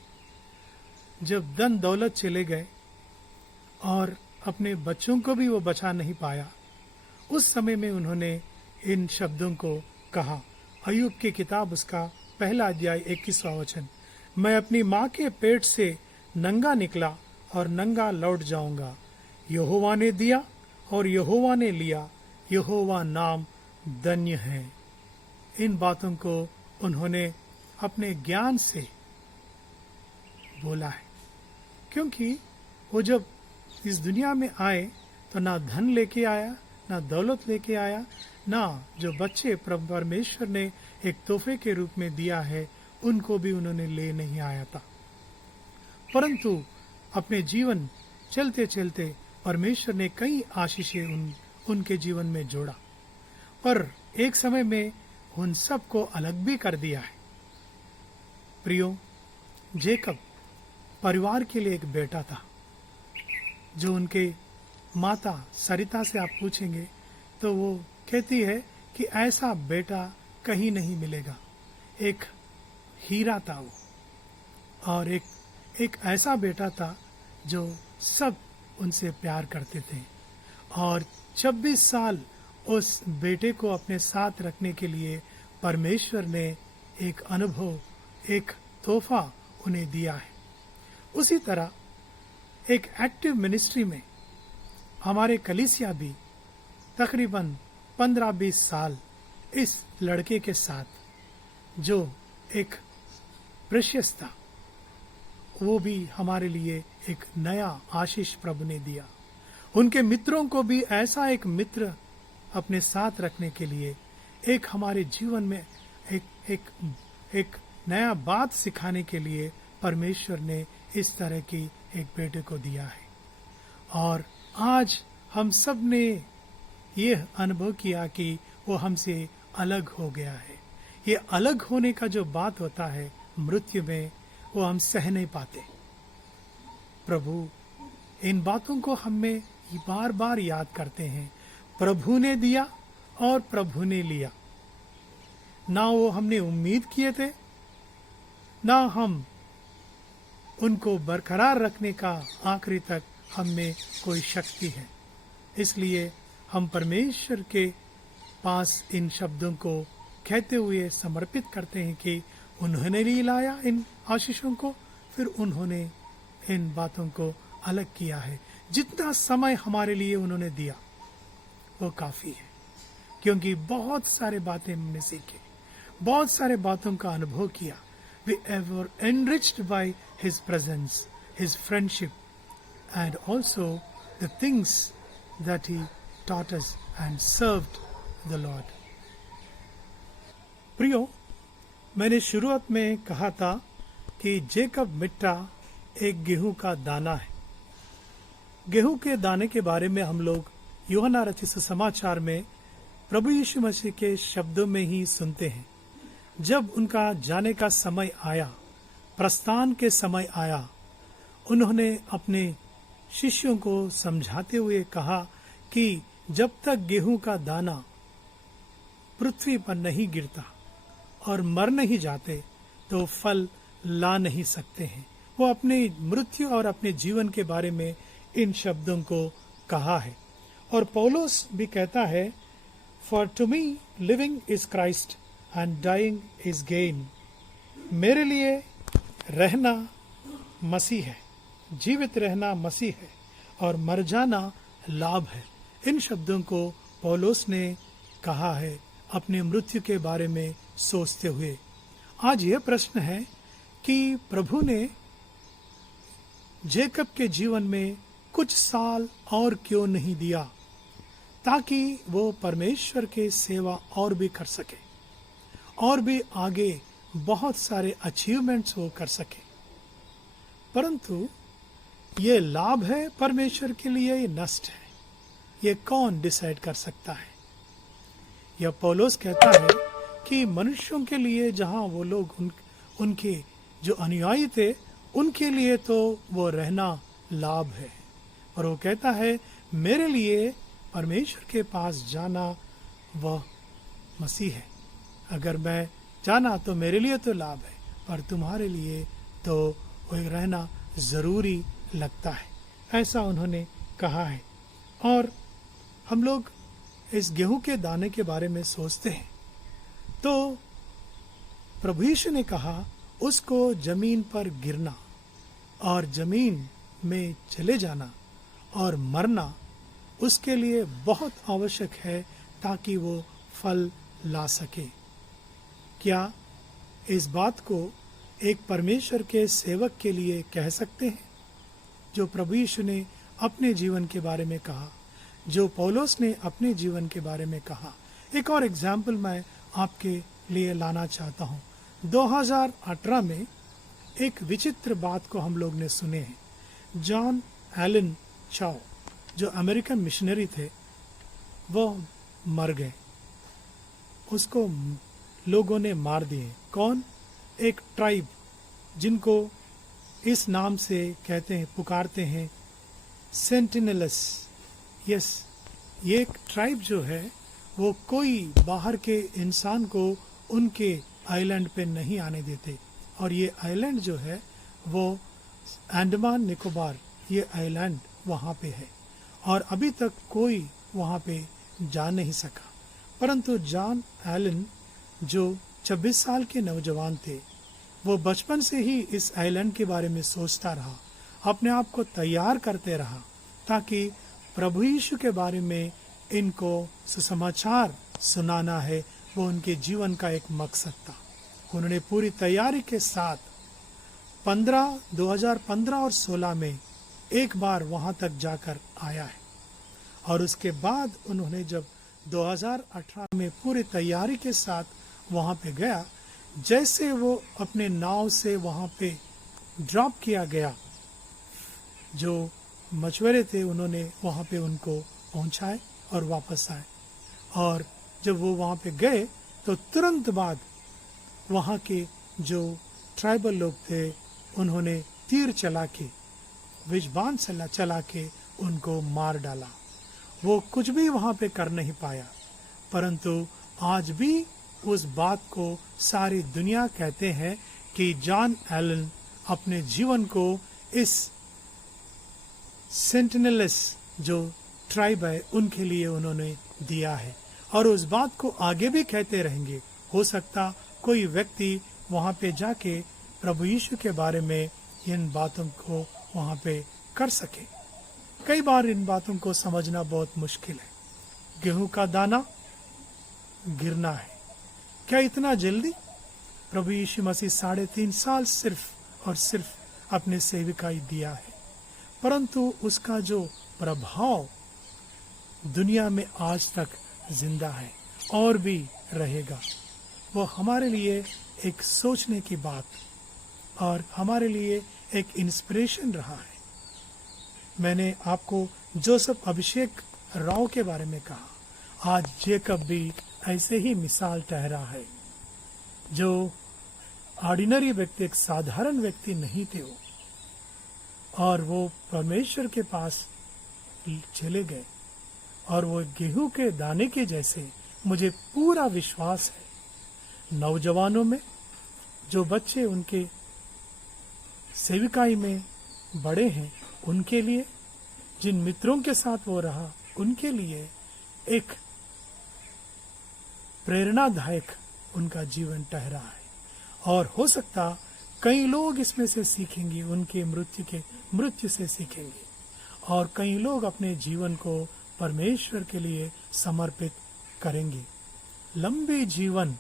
जब धन दौलत चले गए और अपने बच्चों को भी वो बचा नहीं पाया, उस समय में उन्होंने इन शब्दों को कहा। अयूब की किताब उसका 1 अध्याय 21वां वचन, मैं अपनी माँ के पेट से नंगा निकला और नंगा लौट जाऊंगा। यहोवा ने दिया और यहोवा ने लिया, यहोवा नाम धन्य है। इन बातों को उन्होंने अपने ज्ञान से बोला है, क्योंकि वो जब इस दुनिया में आए तो ना धन लेके आया, ना दौलत लेके आया, ना जो बच्चे परमेश्वर ने एक तोहफे के रूप में दिया है उनको भी उन्होंने ले नहीं आया था। परंतु अपने जीवन चलते चलते परमेश्वर ने कई आशीषें उनके जीवन में जोड़ा। पर एक समय में उन सब को अलग भी कर दिया है। प्रियो, जेकब परिवार के लिए एक बेटा था, जो उनके माता सरिता से आप पूछेंगे तो वो कहती है कि ऐसा बेटा कहीं नहीं मिलेगा। एक हीरा था वो, और एक ऐसा बेटा था जो सब उनसे प्यार करते थे, और 26 साल उस बेटे को अपने साथ रखने के लिए परमेश्वर ने एक अनुभव, एक तोहफा उन्हें दिया है। उसी तरह एक एक्टिव मिनिस्ट्री में हमारे कलीसिया भी तकरीबन 15-20 साल इस लड़के के साथ, जो एक प्रेशियस था, वो भी हमारे लिए एक नया आशीष प्रभु ने दिया। उनके मित्रों को भी ऐसा एक मित्र अपने साथ रखने के लिए, एक हमारे जीवन में एक नया बात सिखाने के लिए परमेश्वर ने इस तरह की एक बेटे को दिया है। और आज हम सब ने यह अनुभव किया कि वो हमसे अलग हो गया है। ये अलग होने का जो बात होता है मृत्यु में, वो हम सह नहीं पाते। प्रभु इन बातों को हमें बार बार याद करते हैं। प्रभु ने दिया और प्रभु ने लिया। ना वो हमने उम्मीद किए थे, ना हम उनको बरकरार रखने का आखिरी तक हम में कोई शक्ति है। इसलिए हम परमेश्वर के पास इन शब्दों को कहते हुए समर्पित करते हैं कि उन्होंने ही लाया इन आशीषों को, फिर उन्होंने इन बातों को अलग किया है। जितना समय हमारे लिए उन्होंने दिया वो काफी है, क्योंकि बहुत सारे बातें हमने सीखे, बहुत सारे बातों का अनुभव किया। We were enriched by His presence, His friendship, and also the things that He taught us and served the Lord. प्रियो, मैंने शुरुआत में कहा था कि जेकब मिट्टा एक गेहूं का दाना है। गेहूं के दाने के बारे में हम लोग यूहन्ना रचित समाचार में प्रभु यीशु मसीह के शब्दों में ही सुनते हैं। जब उनका जाने का समय आया, प्रस्थान के समय आया, उन्होंने अपने शिष्यों को समझाते हुए कहा कि जब तक गेहूं का दाना पृथ्वी पर नहीं गिरता और मर नहीं जाते तो फल ला नहीं सकते हैं। वो अपने मृत्यु और अपने जीवन के बारे में इन शब्दों को कहा है। और पौलुस भी कहता है, for to me living is Christ and dying is gain. मेरे लिए रहना मसीह है, जीवित रहना मसीह है, और मर जाना लाभ है। इन शब्दों को पौलुस ने कहा है अपने मृत्यु के बारे में सोचते हुए। आज यह प्रश्न है कि प्रभु ने जेकब के जीवन में कुछ साल और क्यों नहीं दिया, ताकि वो परमेश्वर के सेवा और भी कर सके, और भी आगे बहुत सारे अचीवमेंट्स वो कर सके। परंतु ये लाभ है परमेश्वर के लिए, ये नष्ट है, ये कौन डिसाइड कर सकता है? यह पौलुस कहता है कि मनुष्यों के लिए, जहां वो लोग उनके जो अनुयायी थे, उनके लिए तो वो रहना लाभ है। और वो कहता है मेरे लिए परमेश्वर के पास जाना वह मसीह है। अगर मैं जाना तो मेरे लिए तो लाभ है, पर तुम्हारे लिए तो वह रहना जरूरी लगता है। ऐसा उन्होंने कहा है। और हम लोग इस गेहूं के दाने के बारे में सोचते हैं तो प्रभु यीशु ने कहा उसको जमीन पर गिरना और जमीन में चले जाना और मरना उसके लिए बहुत आवश्यक है ताकि वो फल ला सके। क्या इस बात को एक परमेश्वर के सेवक के लिए कह सकते हैं? जो प्रभु यीशु ने अपने जीवन के बारे में कहा, जो पौलुस ने अपने जीवन के बारे में कहा। एक और एग्जाम्पल मैं आपके लिए लाना चाहता हूँ। 2018 में एक विचित्र बात को हम लोग ने सुने हैं। जॉन एलन चाओ जो अमेरिकन मिशनरी थे, वो मर गए। उसको लोगों ने मार दिए। कौन? एक ट्राइब जिनको इस नाम से कहते हैं, पुकारते हैं, सेंटिनेलस। यस, ये एक ट्राइब जो है वो कोई बाहर के इंसान को उनके आइलैंड पे नहीं आने देते। और ये आइलैंड जो है वो अंडमान निकोबार, ये आइलैंड वहाँ पे है और अभी तक कोई वहाँ पे जा नहीं सका। परंतु जॉन एलन जो 26 साल के नौजवान थे, वो बचपन से ही इस आइलैंड के बारे में सोचता रहा, अपने आप को तैयार करते रहा ताकि प्रभु यीशु के बारे में इनको सुसमाचार सुनाना है, वो उनके जीवन का एक मकसद था। उन्होंने पूरी तैयारी के साथ 2015 और 16 में एक बार वहां तक जाकर आया है और उसके बाद उन्होंने जब 2018 में पूरी तैयारी के साथ वहां पे गया, जैसे वो अपने नाव से वहां पे ड्रॉप किया गया, जो मछुआरे थे उन्होंने वहां पे उनको पहुंचाए और वापस आए। और जब वो वहां पे गए तो तुरंत बाद वहां के जो ट्राइबल लोग थे उन्होंने तीर चला के, विषबाण चला के उनको मार डाला। वो कुछ भी वहां पे कर नहीं पाया, परंतु आज भी उस बात को सारी दुनिया कहते हैं कि जॉन एलन अपने जीवन को इस सेंटिनेलस जो ट्राइब है उनके लिए उन्होंने दिया है और उस बात को आगे भी कहते रहेंगे। हो सकता कोई व्यक्ति वहां पे जाके प्रभु यीशु के बारे में इन बातों को वहां पे कर सके। कई बार इन बातों को समझना बहुत मुश्किल है। गेहूं का दाना गिरना है, क्या इतना जल्दी? प्रभु यीशु मसीह 3.5 साल सिर्फ और सिर्फ अपने सेविकाई दिया है, परंतु उसका जो प्रभाव दुनिया में आज तक जिंदा है और भी रहेगा। वो हमारे लिए एक सोचने की बात और हमारे लिए एक इंस्पिरेशन रहा है। मैंने आपको जोसेफ अभिषेक राव के बारे में कहा, आज जेकब भी ऐसे ही मिसाल ठहरा है, जो ऑर्डिनरी व्यक्ति, एक साधारण व्यक्ति नहीं थे वो, और वो परमेश्वर के पास चले गए और वो गेहूं के दाने के जैसे, मुझे पूरा विश्वास है नौजवानों में, जो बच्चे उनके सेविकाई में बड़े हैं, उनके लिए, जिन मित्रों के साथ वो रहा उनके लिए एक प्रेरणादायक उनका जीवन ठहरा है। और हो सकता कई लोग इसमें से सीखेंगे, उनके मृत्यु से सीखेंगे, और कई लोग अपने जीवन को परमेश्वर के लिए समर्पित करेंगे। लंबी जीवन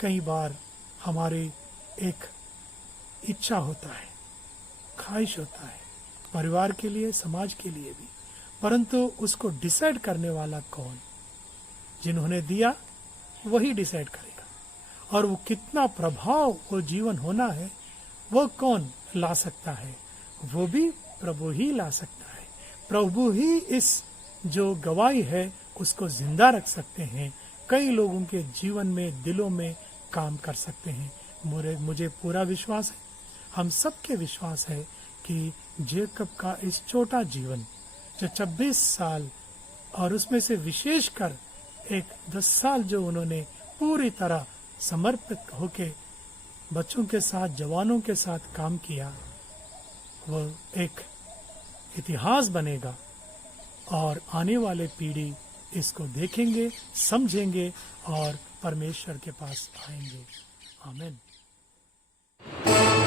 कई बार हमारे एक इच्छा होता है, ख्वाहिश होता है, परिवार के लिए, समाज के लिए भी, परंतु उसको डिसाइड करने वाला कौन? जिन्होंने दिया वही डिसाइड करेगा, और वो कितना प्रभाव वो जीवन होना है वो कौन ला सकता है? वो भी प्रभु ही ला सकता है। प्रभु ही इस जो गवाही है उसको जिंदा रख सकते हैं, कई लोगों के जीवन में, दिलों में काम कर सकते हैं। मुझे पूरा विश्वास है, हम सबके विश्वास है कि जेकब का इस छोटा जीवन जो 26 साल और उसमें से विशेषकर एक 10 साल जो उन्होंने पूरी तरह समर्पित होके बच्चों के साथ, जवानों के साथ काम किया, वो एक इतिहास बनेगा और आने वाले पीढ़ी इसको देखेंगे, समझेंगे और परमेश्वर के पास आएंगे। आमीन। Amen.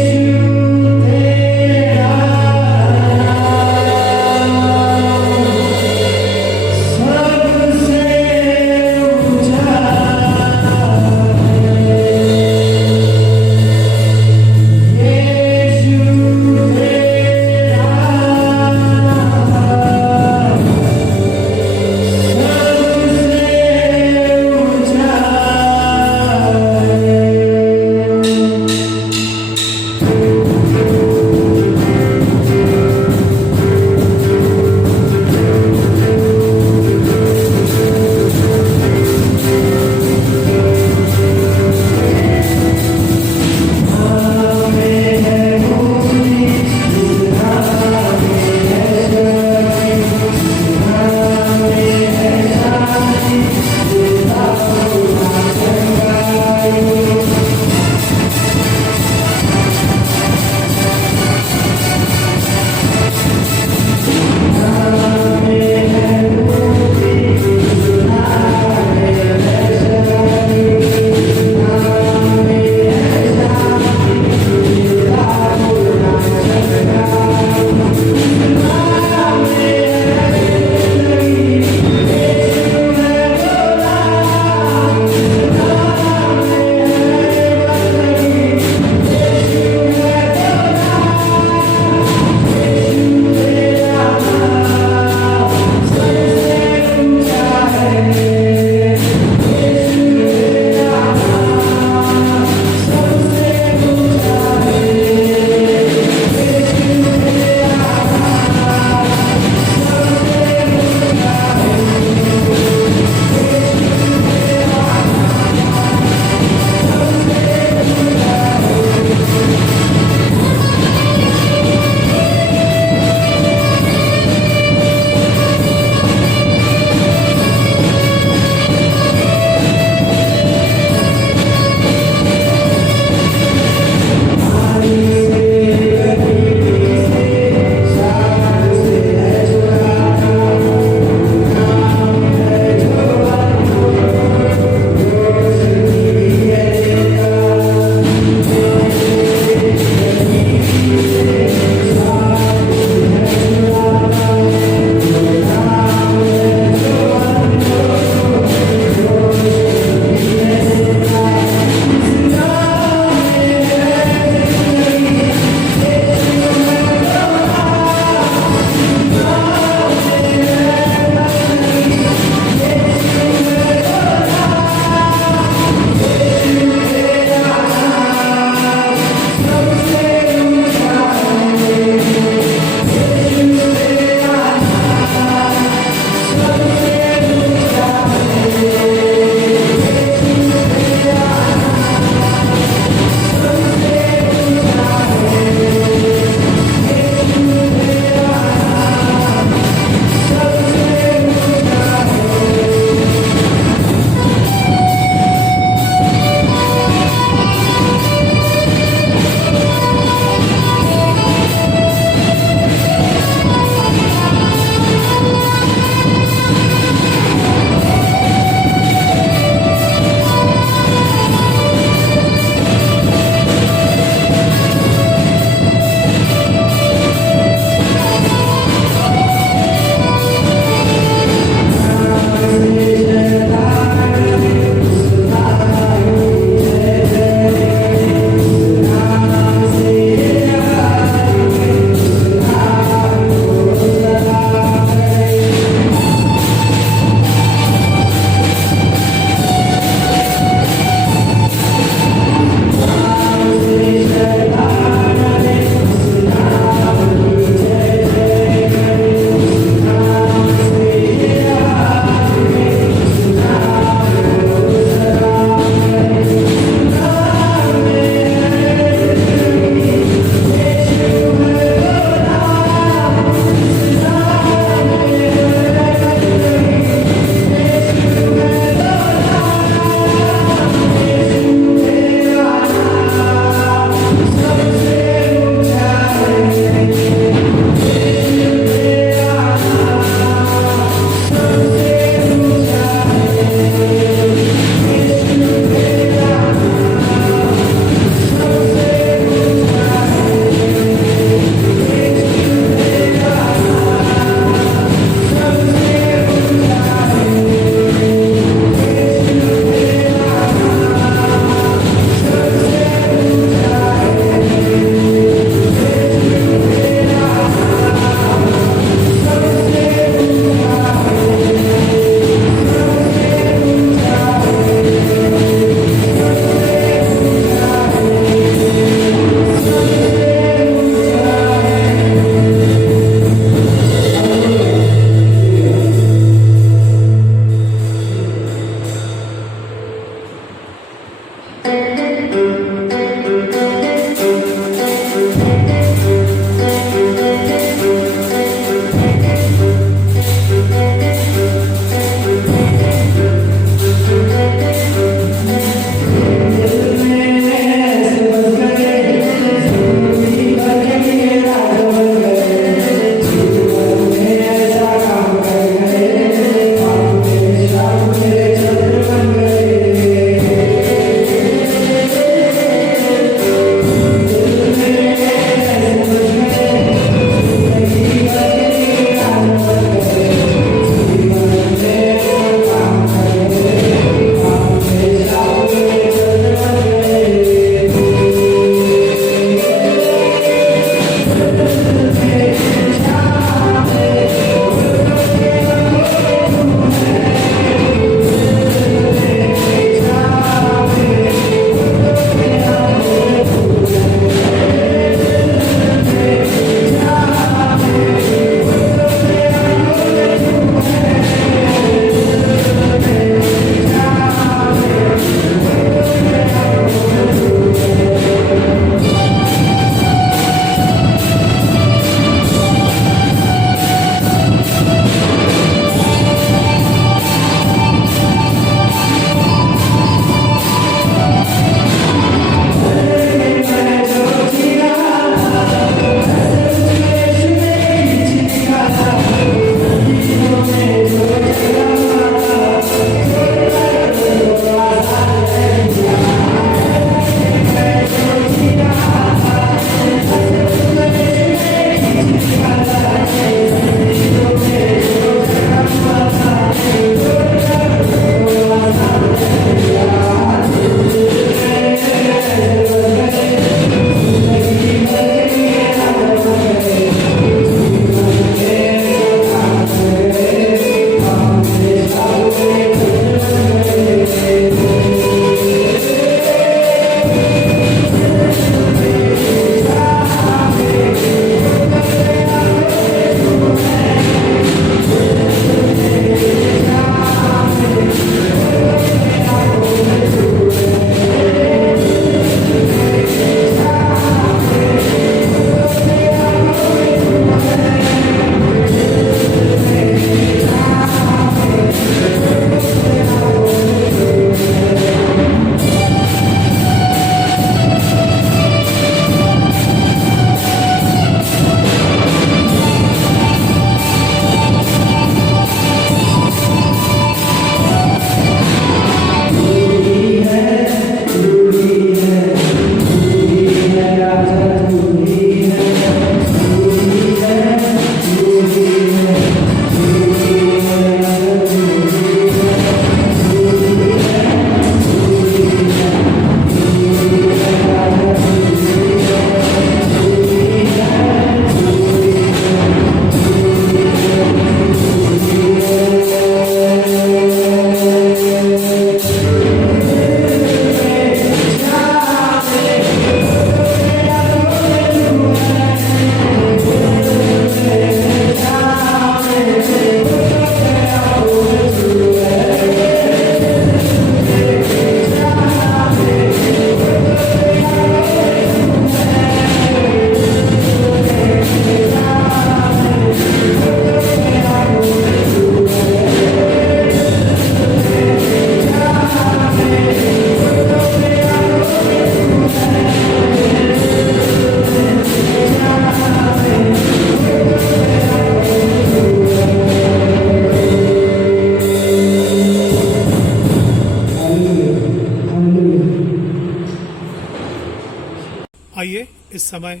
आइए इस समय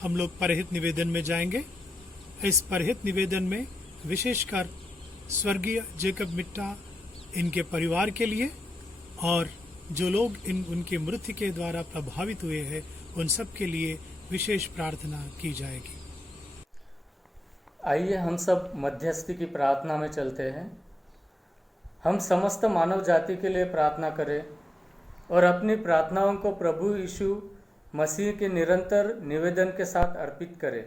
हम लोग परहित निवेदन में जाएंगे। इस परहित निवेदन में विशेषकर स्वर्गीय जेकब मिट्टा, इनके परिवार के लिए और जो लोग उनकी मृत्यु के द्वारा प्रभावित हुए हैं उन सब के लिए विशेष प्रार्थना की जाएगी। आइए हम सब मध्यस्थी की प्रार्थना में चलते हैं। हम समस्त मानव जाति के लिए प्रार्थना करें और अपनी प्रार्थनाओं को प्रभु यीशु मसीह के निरंतर निवेदन के साथ अर्पित करें।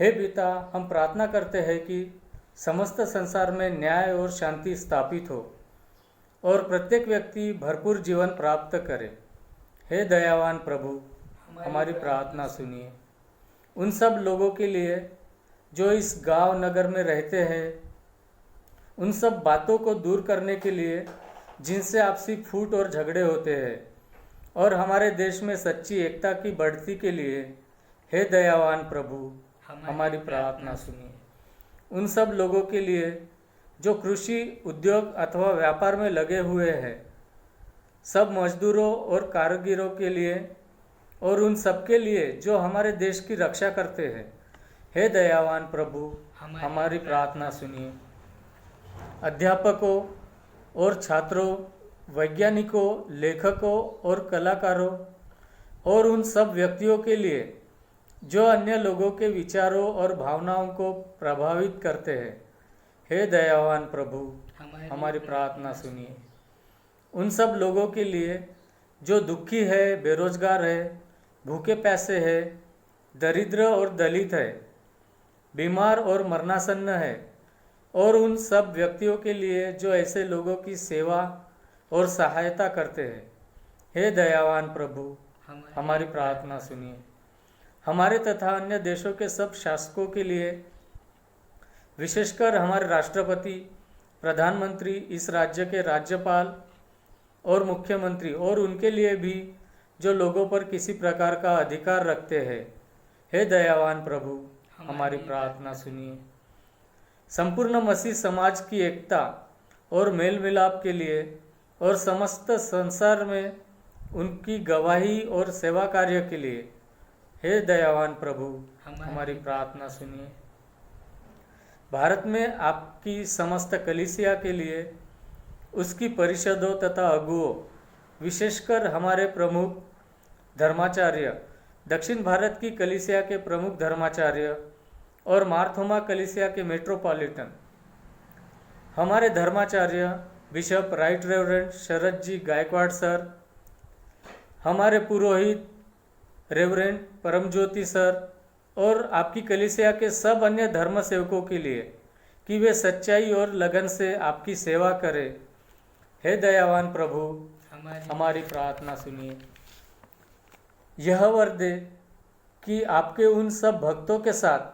हे पिता, हम प्रार्थना करते हैं कि समस्त संसार में न्याय और शांति स्थापित हो और प्रत्येक व्यक्ति भरपूर जीवन प्राप्त करे। हे दयावान प्रभु, हमारी प्रार्थना सुनिए। उन सब लोगों के लिए जो इस गांव नगर में रहते हैं, उन सब बातों को दूर करने के लिए जिनसे आपसी फूट और झगड़े होते हैं, और हमारे देश में सच्ची एकता की बढ़ती के लिए हे दयावान प्रभु, हमारी प्रार्थना सुनिए। उन सब लोगों के लिए जो कृषि उद्योग अथवा व्यापार में लगे हुए हैं, सब मजदूरों और कारीगरों के लिए और उन सब के लिए जो हमारे देश की रक्षा करते हैं, हे दयावान प्रभु, हमारी प्रार्थना सुनिए। अध्यापकों और छात्रों, वैज्ञानिकों, लेखकों और कलाकारों और उन सब व्यक्तियों के लिए जो अन्य लोगों के विचारों और भावनाओं को प्रभावित करते हैं, हे दयावान प्रभु, हमारी प्रार्थना सुनिए। उन सब लोगों के लिए जो दुखी है, बेरोजगार है, भूखे प्यासे है, दरिद्र और दलित है, बीमार और मरणासन्न है, और उन सब व्यक्तियों के लिए जो ऐसे लोगों की सेवा और सहायता करते हैं, हे दयावान प्रभु, हमारी प्रार्थना सुनिए। हमारे तथा अन्य देशों के सब शासकों के लिए, विशेषकर हमारे राष्ट्रपति, प्रधानमंत्री, इस राज्य के राज्यपाल और मुख्यमंत्री और उनके लिए भी जो लोगों पर किसी प्रकार का अधिकार रखते हैं, हे दयावान प्रभु, हमारी प्रार्थना सुनिए। संपूर्ण मसीह समाज की एकता और मेल मिलाप के लिए और समस्त संसार में उनकी गवाही और सेवा कार्य के लिए, हे दयावान प्रभु, हमारी प्रार्थना सुनिए। भारत में आपकी समस्त कलीसिया के लिए, उसकी परिषदों तथा अगुओं, विशेषकर हमारे प्रमुख धर्माचार्य, दक्षिण भारत की कलीसिया के प्रमुख धर्माचार्य और मार्थोमा कलीसिया के मेट्रोपॉलिटन, हमारे धर्माचार्य बिशप राइट रेवरेंड शरद जी गायकवाड़ सर, हमारे पुरोहित रेवरेंड परमज्योति सर और आपकी कलीसिया के सब अन्य धर्म सेवकों के लिए कि वे सच्चाई और लगन से आपकी सेवा करें, हे दयावान प्रभु, हमारी प्रार्थना सुनिए। यह वर दे कि आपके उन सब भक्तों के साथ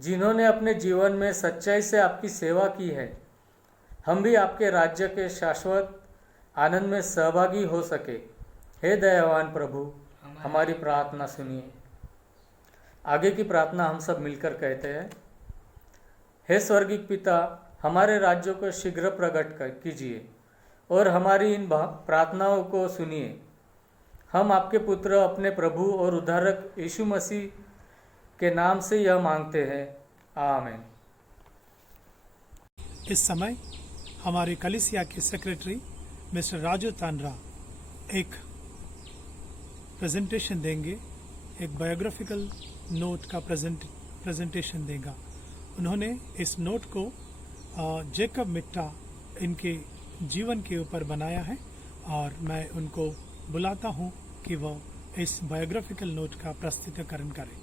जिन्होंने अपने जीवन में सच्चाई से आपकी सेवा की है, हम भी आपके राज्य के शाश्वत आनंद में सहभागी हो सके। हे दयावान प्रभु, हमारी प्रार्थना सुनिए। आगे की प्रार्थना हम सब मिलकर कहते हैं। हे स्वर्गीय पिता, हमारे राज्यों को शीघ्र प्रकट कीजिए और हमारी इन प्रार्थनाओं को सुनिए। हम आपके पुत्र, अपने प्रभु और उद्धारक यीशु मसीह के नाम से यह मांगते हैं, आमीन। इस समय हमारे कलीसिया के सेक्रेटरी मिस्टर राजू तांड्रा एक प्रेजेंटेशन देंगे, एक बायोग्राफिकल नोट का प्रेजेंटेशन देगा। उन्होंने इस नोट को जेकब मिट्टा इनके जीवन के ऊपर बनाया है और मैं उनको बुलाता हूं कि वह इस बायोग्राफिकल नोट का प्रस्तुतिकरण करें।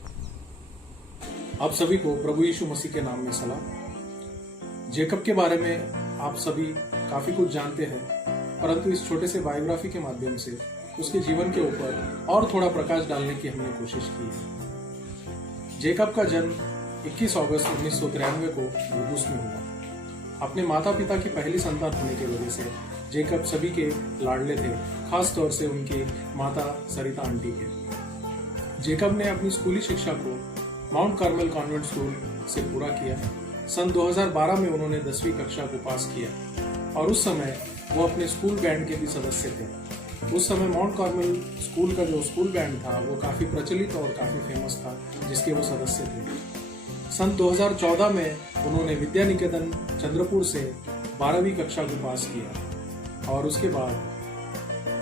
आप सभी को प्रभु यीशु मसीह के नाम में सलाम। जेकब के बारे में आप सभी काफी कुछ जानते हैं, परंतु इस छोटे से बायोग्राफी के माध्यम से उसके जीवन के ऊपर और थोड़ा प्रकाश डालने की हमने कोशिश की है। जेकब का जन्म 21 अगस्त 1993 को बुर्गुस में हुआ। अपने माता पिता की पहली संतान होने की वजह से जेकब सभी के लाडले थे, खास तौर से उनकी माता सरिता आंटी के। जेकब ने अपनी स्कूली शिक्षा को माउंट कार्मेल कॉन्वेंट स्कूल से पूरा किया। सन 2012 में उन्होंने 10वीं कक्षा को पास किया और उस समय वो अपने स्कूल बैंड के भी सदस्य थे। उस समय माउंट कार्मेल स्कूल का जो स्कूल बैंड था वो काफ़ी प्रचलित और काफ़ी फेमस था, जिसके वो सदस्य थे। सन 2014 में उन्होंने विद्या निकेतन चंद्रपुर से 12वीं कक्षा को पास किया और उसके बाद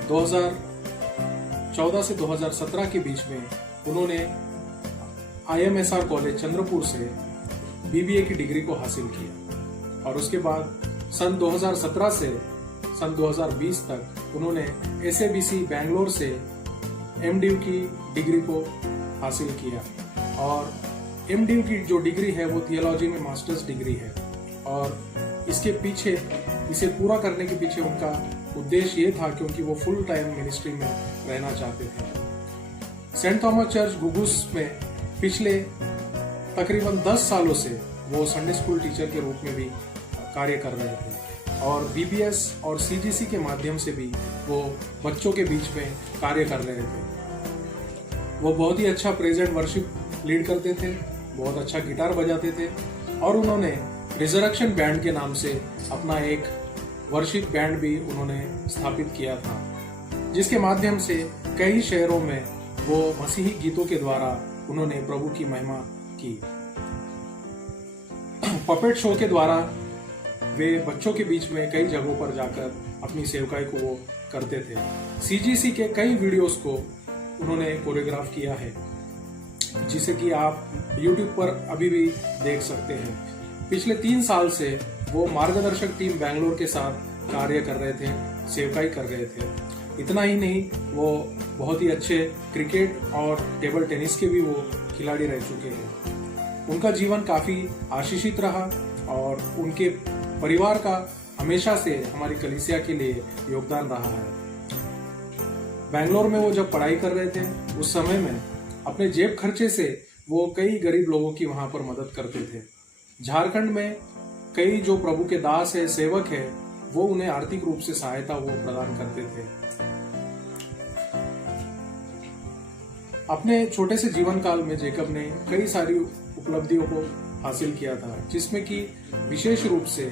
2014 से 2017 के बीच में उन्होंने IMSR कॉलेज चंद्रपुर से BBA की डिग्री को हासिल किया और उसके बाद सन 2017 से सन 2020 तक उन्होंने SABC बैंगलोर से MDU की डिग्री को हासिल किया और MDU की जो डिग्री है वो थियोलॉजी में मास्टर्स डिग्री है और इसके पीछे इसे पूरा करने के पीछे उनका उद्देश्य ये था क्योंकि वो फुल टाइम मिनिस्ट्री में रहना चाहते थे। सेंट थॉमस चर्च गुगुस में पिछले तकरीबन 10 सालों से वो संडे स्कूल टीचर के रूप में भी कार्य कर रहे थे और BBS और CGC के माध्यम से भी वो बच्चों के बीच में कार्य कर रहे थे। वो बहुत ही अच्छा प्रेज एंड वर्शिप लीड करते थे, बहुत अच्छा गिटार बजाते थे और उन्होंने रिजरेक्शन बैंड के नाम से अपना एक वर्शिप बैंड भी उन्होंने स्थापित किया था, जिसके माध्यम से कई शहरों में वो मसीही गीतों के द्वारा उन्होंने प्रभु की महिमा की। पपेट शो के द्वारा वे बच्चों के बीच में कई जगहों पर जाकर अपनी सेवकाई को वो करते थे। CGC के कई वीडियोस को उन्होंने कोरियोग्राफ किया है, जिसे कि आप YouTube पर अभी भी देख सकते हैं। पिछले 3 साल से वो मार्गदर्शक टीम बैंगलोर के साथ कार्य कर रहे थे, सेवकाई कर रहे थे। इतना ही नहीं, वो बहुत ही अच्छे क्रिकेट और टेबल टेनिस के भी वो खिलाड़ी रह चुके हैं। उनका जीवन काफी आशीषित रहा और उनके परिवार का हमेशा से हमारी कलीसिया के लिए योगदान रहा है। बैंगलोर में वो जब पढ़ाई कर रहे थे उस समय में अपने जेब खर्चे से वो कई गरीब लोगों की वहां पर मदद करते थे। झारखंड में कई जो प्रभु के दास है, सेवक है, वो उन्हें आर्थिक रूप से सहायता वो प्रदान करते थे। अपने छोटे से जीवन काल में जेकब ने कई सारी उपलब्धियों को हासिल किया था, जिसमें कि विशेष रूप से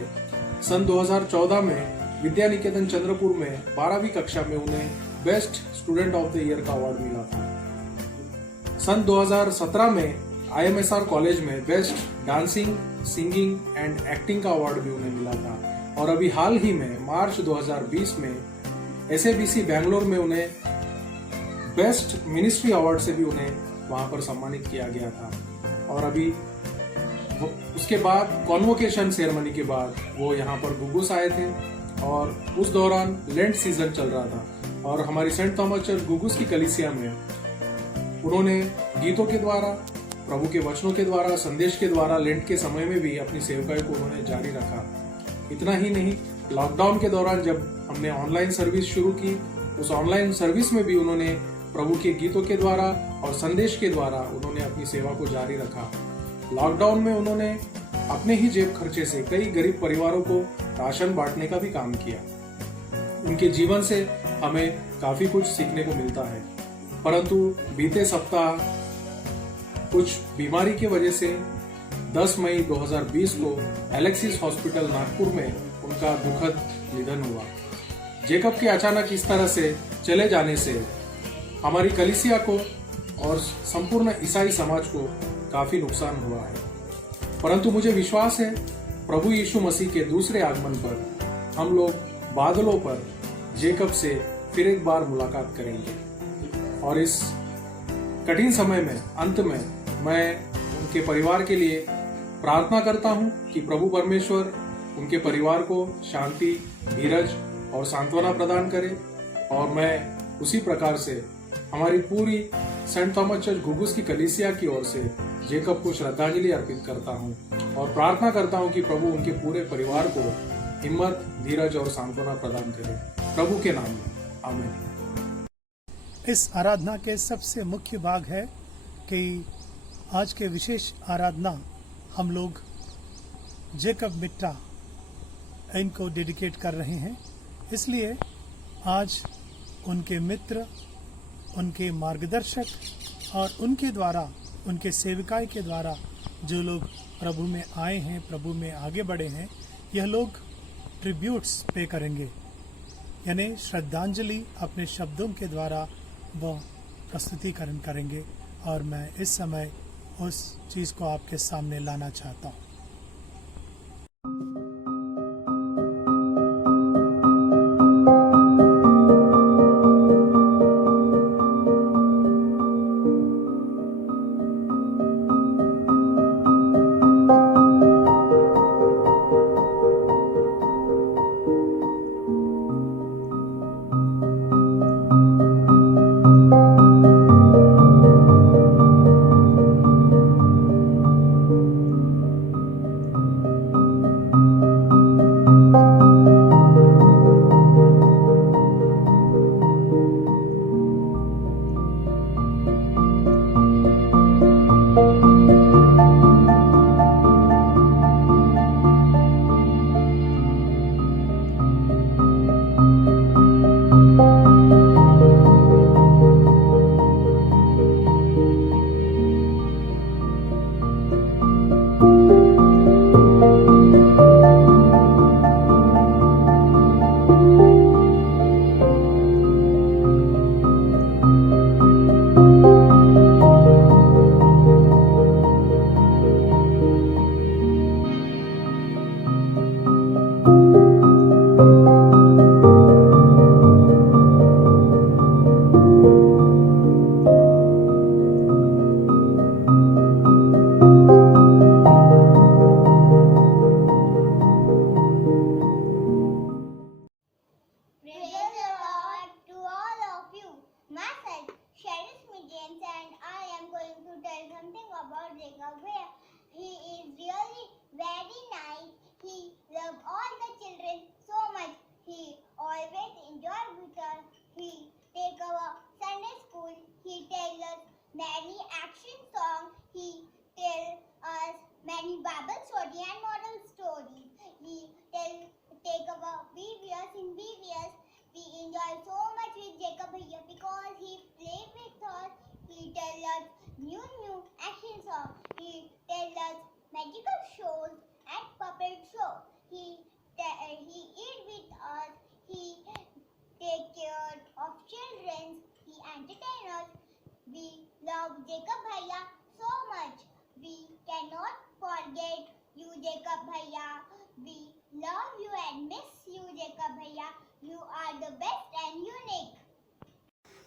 सन 2014 में विद्या निकेतन चंद्रपुर में 12वीं कक्षा में उन्हें best student of the year का अवार्ड मिला था। सन 2017 में IMSR कॉलेज में best dancing, singing and acting का अवार्ड भी उन्हें मिला था और अभी हाल ही में मार्च 2020 में SABC बैंगलोर में उन्हें बेस्ट मिनिस्ट्री अवार्ड से भी उन्हें वहां पर सम्मानित किया गया था। और अभी उसके बाद कॉन्वोकेशन सेरेमनी के बाद वो यहाँ पर गुगुस आए थे और उस दौरान लेंट सीजन चल रहा था और हमारी सेंट थॉमस चर्च गुगुस की कलीसिया में उन्होंने गीतों के द्वारा, प्रभु के वचनों के द्वारा, संदेश के द्वारा लेंट के समय में भी अपनी सेवकाई को उन्होंने जारी रखा। इतना ही नहीं, लॉकडाउन के दौरान जब हमने ऑनलाइन सर्विस शुरू की, उस ऑनलाइन सर्विस में भी उन्होंने प्रभु के गीतों के द्वारा और संदेश के द्वारा उन्होंने अपनी सेवा को जारी रखा। लॉकडाउन में उन्होंने अपने ही जेब खर्चे से कई गरीब परिवारों को राशन बांटने का भी काम किया। उनके जीवन से हमें काफी कुछ सीखने को मिलता है, परंतु बीते सप्ताह कुछ बीमारी की वजह से 10 मई 2020 को एलेक्सिस हॉस्पिटल नागपुर में उनका दुखद निधन हुआ। जेकब के अचानक इस तरह से चले जाने से हमारी कलीसिया को और संपूर्ण ईसाई समाज को काफी नुकसान हुआ है, परंतु मुझे विश्वास है प्रभु यीशु मसीह के दूसरे आगमन पर हम लोग बादलों पर जेकब से फिर एक बार मुलाकात करेंगे और इस कठिन समय में अंत में मैं उनके परिवार के लिए प्रार्थना करता हूं कि प्रभु परमेश्वर उनके परिवार को शांति, धीरज और सांत्वना प्रदान करे और मैं उसी प्रकार से हमारी पूरी सेंट थॉमस चर्च गुगुस की कलीसिया की ओर से जेकब को श्रद्धांजलि अर्पित करता हूं और प्रार्थना करता हूं कि प्रभु उनके पूरे परिवार को हिम्मत, धीरज और सांत्वना प्रदान करे, प्रभु के नाम में आमीन। इस आराधना के सबसे मुख्य भाग है कि आज के विशेष आराधना हम लोग जेकब मिट्टा इनको डेडिकेट कर रहे हैं, इसलिए आज उनके मित्र, उनके मार्गदर्शक और उनके द्वारा, उनके सेविकाई के द्वारा जो लोग प्रभु में आए हैं, प्रभु में आगे बढ़े हैं, यह लोग ट्रिब्यूट्स पे करेंगे। यानी श्रद्धांजलि अपने शब्दों के द्वारा वो प्रस्तुतिकरण करेंगे और मैं इस समय उस चीज़ को आपके सामने लाना चाहता हूँ।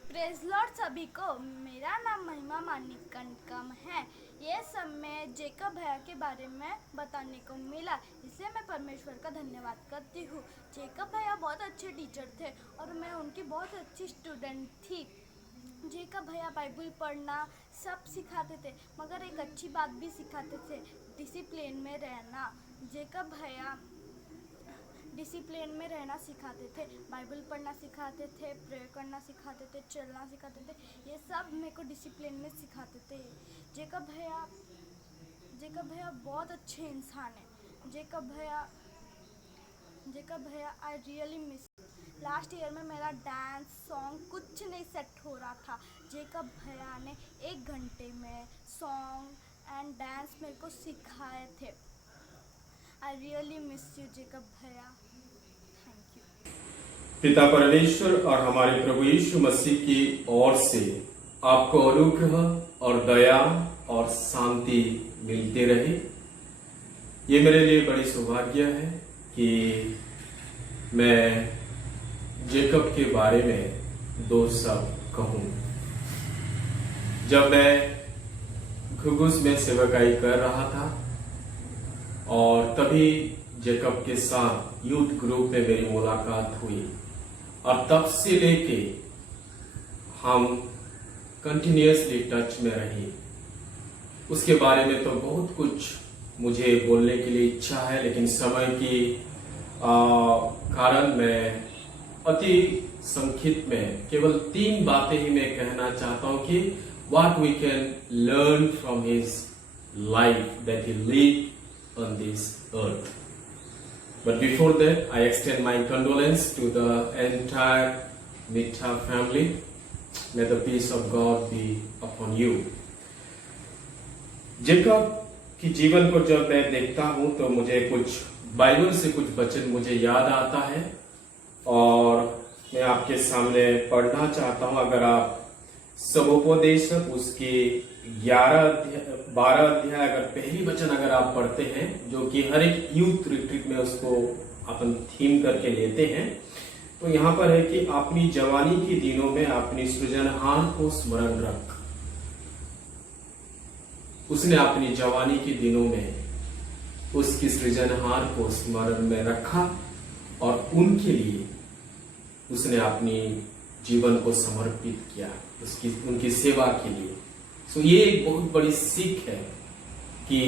प्रेज लॉर्ड सभी को। मेरा नाम महिमा मानिकम है। ये सब मैं जेकब भैया के बारे में बताने को मिला, इसलिए मैं परमेश्वर का धन्यवाद करती हूँ। जेकब भैया बहुत अच्छे टीचर थे और मैं उनकी बहुत अच्छी स्टूडेंट थी। जेकब भैया बाइबल पढ़ना सब सिखाते थे, मगर एक अच्छी बात भी सिखाते थे, डिसिप्लिन में रहना। जेकब भैया डिसिप्लिन में रहना सिखाते थे, बाइबल पढ़ना सिखाते थे, प्रेयर करना सिखाते थे, चलना सिखाते थे। ये सब मेरे को डिसिप्लिन में सिखाते थे। जेकब भैया बहुत अच्छे इंसान हैं। जेकब भैया आई रियली मिस। लास्ट ईयर में मेरा डांस सॉन्ग कुछ नहीं सेट हो रहा था। जेकब भैया ने 1 घंटे में सॉन्ग एंड डांस मेरे को सिखाए थे। I really miss you Jacob भैया। Thank you. पिता परमेश्वर और हमारे प्रभु यीशु मसीह की ओर से आपको अनुग्रह और दया और शांति मिलते रहे। ये मेरे लिए बड़ी सौभाग्य है कि मैं जेकब के बारे में 2 शब्द कहूँ। जब मैं घुघुस में सेवकाई कर रहा था और तभी जेकब के साथ यूथ ग्रुप में मेरी मुलाकात हुई और तब से लेके हम कंटिन्यूअसली टच में रहे। उसके बारे में तो बहुत कुछ मुझे बोलने के लिए इच्छा है, लेकिन समय की कारण मैं अति संक्षिप्त में केवल 3 बातें ही मैं कहना चाहता हूं कि what we can learn from his life that he lived on this earth. But before that, I extend my condolence to the entire Mita family. May the peace of God be upon you. Jacob की जीवन को जब मैं देखता हूं तो मुझे कुछ बाइबल से कुछ वचन मुझे याद आता है और मैं आपके सामने पढ़ना चाहता हूं। अगर आप सबोपदेशक उसके 12 अध्याय अगर पहली वचन अगर आप पढ़ते हैं, जो कि हर एक यूथ रिट्रीट में उसको अपन थीम करके लेते हैं, तो यहाँ पर है कि अपनी जवानी के दिनों में अपनी सृजनहार को स्मरण रख। उसने अपनी जवानी के दिनों में उसकी सृजनहार को स्मरण में रखा और उनके लिए उसने अपनी जीवन को समर्पित किया, उनकी सेवा के लिए। सो ये एक बहुत बड़ी सीख है कि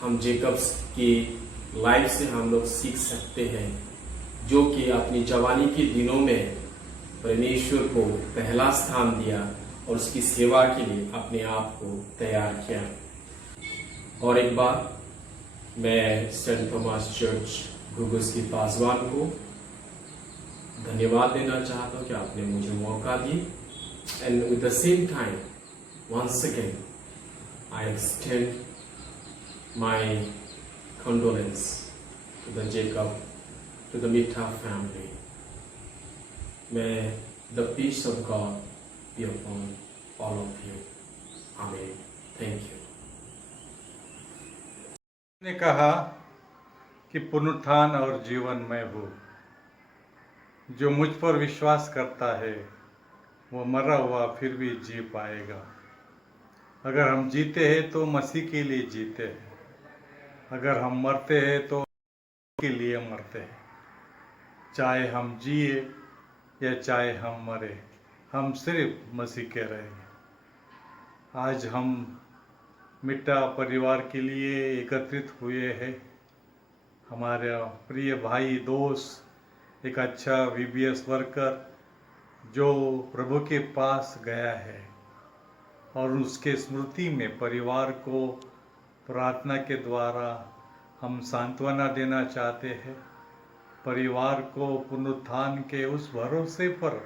हम जेकब्स की लाइफ से हम लोग सीख सकते हैं, जो कि अपनी जवानी के दिनों में परमेश्वर को पहला स्थान दिया और उसकी सेवा के लिए अपने आप को तैयार किया। और एक बार मैं सेंट थॉमस चर्च घुघुस की पासवान को धन्यवाद देना चाहता हूं कि आपने मुझे मौका दिया। And with the same time once again I extend my condolence to the Jacob, to the Mita family. May the peace of God be upon all of you. Amen. Thank you. ने कहा कि पुनरुत्थान और जीवन मैं हूँ। जो मुझ पर विश्वास करता है वो मरा हुआ फिर भी जी पाएगा। अगर हम जीते हैं तो मसीह के लिए जीते हैं, अगर हम मरते हैं तो के लिए मरते हैं। चाहे हम जिए या चाहे हम मरे, हम सिर्फ मसीह के रहेंगे। आज हम मिट्टा परिवार के लिए एकत्रित हुए हैं। हमारा प्रिय भाई दोस्त, एक अच्छा VBS वर्कर जो प्रभु के पास गया है, और उसके स्मृति में परिवार को प्रार्थना के द्वारा हम सांत्वना देना चाहते हैं। परिवार को पुनरुत्थान के उस भरोसे पर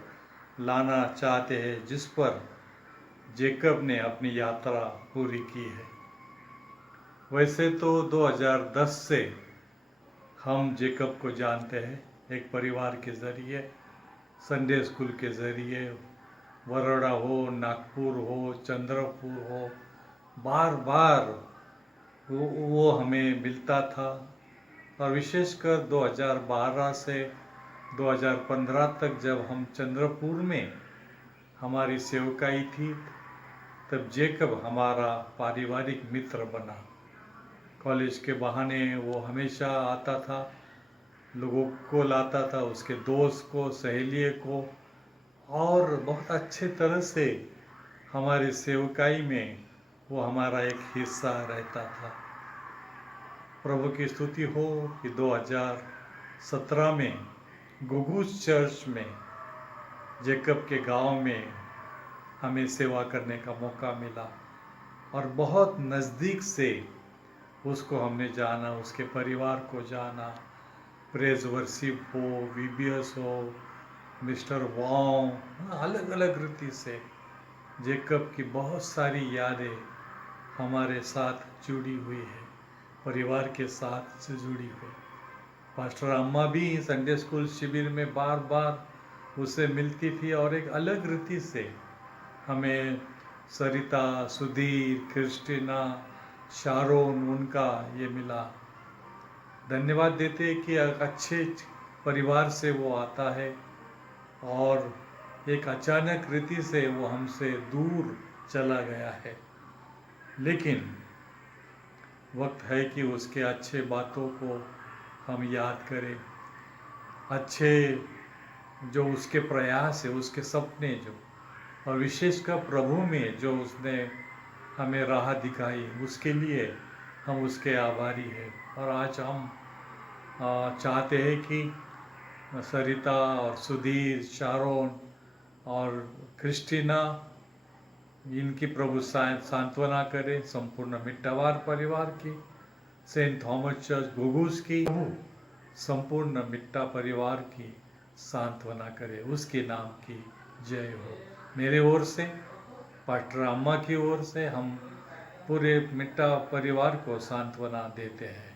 लाना चाहते हैं जिस पर जेकब ने अपनी यात्रा पूरी की है। वैसे तो 2010 से हम जेकब को जानते हैं, एक परिवार के ज़रिए, संडे स्कूल के ज़रिए, बड़ौदा हो, नागपुर हो, चंद्रपुर हो, बार बार वो हमें मिलता था। और विशेषकर 2012 से 2015 तक जब हम चंद्रपुर में हमारी सेवकाई थी, तब जेकब हमारा पारिवारिक मित्र बना। कॉलेज के बहाने वो हमेशा आता था, लोगों को लाता था, उसके दोस्त को, सहेली को, और बहुत अच्छे तरह से हमारी सेवकाई में वो हमारा एक हिस्सा रहता था। प्रभु की स्तुति हो कि 2017 में घुघुस चर्च में जेकब के गांव में हमें सेवा करने का मौका मिला, और बहुत नज़दीक से उसको हमने जाना, उसके परिवार को जाना। प्रेज वर्शिप हो, VBS हो, मिस्टर वाओ, अलग अलग रीति से जेकब की बहुत सारी यादें हमारे साथ जुड़ी हुई है, परिवार के साथ से जुड़ी हुई। पास्टर अम्मा भी संडे स्कूल शिविर में बार बार उससे मिलती थी, और एक अलग रीति से हमें सरिता, सुधीर, क्रिस्टीना, शारोन, उनका ये मिला। धन्यवाद देते कि एक अच्छे परिवार से वो आता है, और एक अचानक रीति से वो हमसे दूर चला गया है। लेकिन वक्त है कि उसके अच्छे बातों को हम याद करें, अच्छे जो उसके प्रयास है, उसके सपने जो, और विशेषकर प्रभु में जो उसने हमें राह दिखाई, उसके लिए हम उसके आभारी हैं। और आज हम चाहते हैं कि सरिता और सुधीर, शारोन और क्रिस्टीना, इनकी प्रभु सांत्वना करें। संपूर्ण मिट्टावार परिवार की, सेंट थॉमस चर्च घुघुस की, संपूर्ण मिट्टा परिवार की सांत्वना करे। उसके नाम की जय हो। मेरे ओर से, पास्टर अम्मा की ओर से हम पूरे मिट्टा परिवार को सांत्वना देते हैं।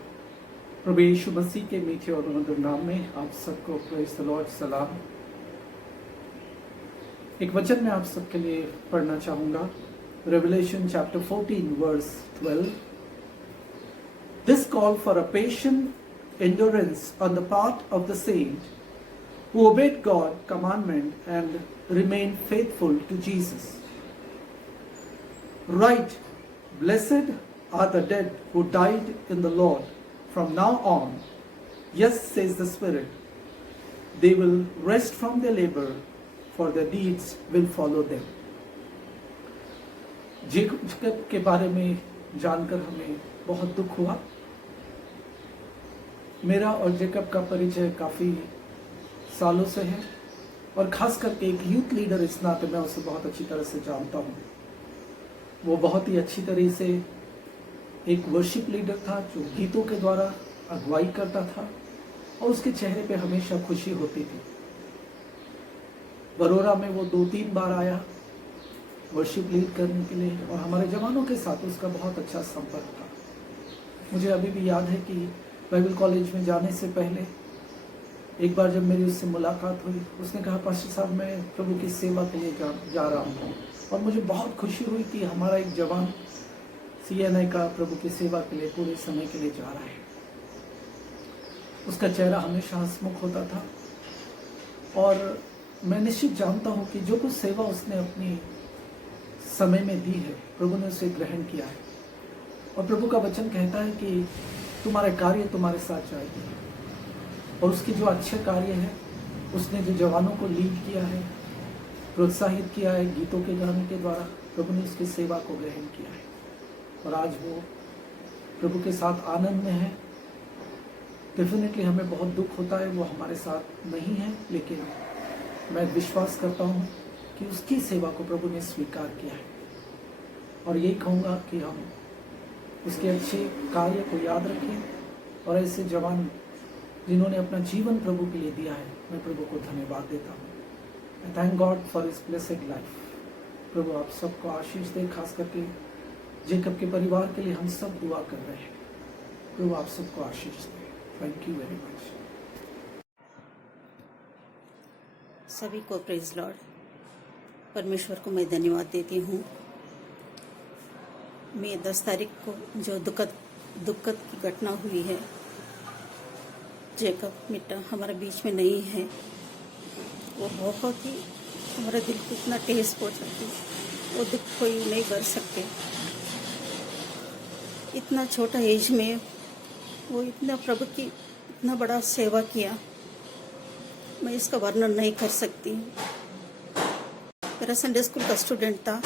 प्रभु यीशु मसीह के मीठे और मधुर नाम में आप सबको प्रेज़ द लॉर्ड सलाम। एक वचन मैं आप सबके लिए पढ़ना चाहूँगा, Revelation chapter 14 verse 12. This call for a patient endurance on the part of the saint who obeyed God's commandment and remained faithful to Jesus. Right, blessed are the dead who died in the Lord from now on. Yes, says the Spirit, they will rest from their labor, for their deeds will follow them. Jacob के बारे में जानकर हमें बहुत दुख हुआ। मेरा और जेकब का परिचय काफ़ी सालों से है और ख़ास करके एक यूथ लीडर इस नाते मैं उसे बहुत अच्छी तरह से जानता हूँ। वो बहुत ही अच्छी तरह से एक वर्शिप लीडर था जो गीतों के द्वारा अगुवाई करता था और उसके चेहरे पे हमेशा खुशी होती थी। बरोरा में वो 2-3 बार आया वर्शिप लीड करने के लिए और हमारे जवानों के साथ उसका बहुत अच्छा संपर्क था। मुझे अभी भी याद है कि बाइबल कॉलेज में जाने से पहले एक बार जब मेरी उससे मुलाकात हुई, उसने कहा, पास्टर साहब मैं प्रभु की सेवा के लिए जा रहा हूँ। और मुझे बहुत खुशी हुई कि हमारा एक जवान CNI का प्रभु की सेवा के लिए पूरे समय के लिए जा रहा है। उसका चेहरा हमेशा हंसमुख होता था और मैं निश्चित जानता हूँ कि जो कुछ सेवा उसने अपनी समय में दी है, प्रभु ने उसे ग्रहण किया है। और प्रभु का वचन कहता है कि तुम्हारे कार्य तुम्हारे साथ जाएगी। और उसके जो अच्छे कार्य हैं, उसने जो जवानों को लीड किया है, प्रोत्साहित किया है गीतों के गाने के द्वारा, प्रभु ने उसकी सेवा को ग्रहण किया है और आज वो प्रभु के साथ आनंद में है। डेफिनेटली हमें बहुत दुख होता है वो हमारे साथ नहीं है, लेकिन मैं विश्वास करता हूँ कि उसकी सेवा को प्रभु ने स्वीकार किया है। और यही कहूँगा कि हम उसके अच्छे कार्य को याद रखें और ऐसे जवान जिन्होंने अपना जीवन प्रभु के लिए दिया है, मैं प्रभु को धन्यवाद देता हूँ। I thank God for his blessed life. प्रभु आप सबको आशीष दे, खास करके जेकब के परिवार के लिए हम सब दुआ कर रहे हैं। प्रभु आप सबको आशीष दे। Thank you very much. सभी को प्रेज लॉर्ड। परमेश्वर को मैं धन्यवाद देती हूँ। मैं 10 तारीख को जो दुखद की घटना हुई है, जेकब मिट्टा हमारे बीच में नहीं है, वो बहुत ही हमारे दिल को इतना ठेस पहुँचाती, वो दुख कोई नहीं कर सकते। इतना छोटा एज में वो इतना प्रभु की इतना बड़ा सेवा किया, मैं इसका वर्णन नहीं कर सकती। मेरा संडे स्कूल का स्टूडेंट था,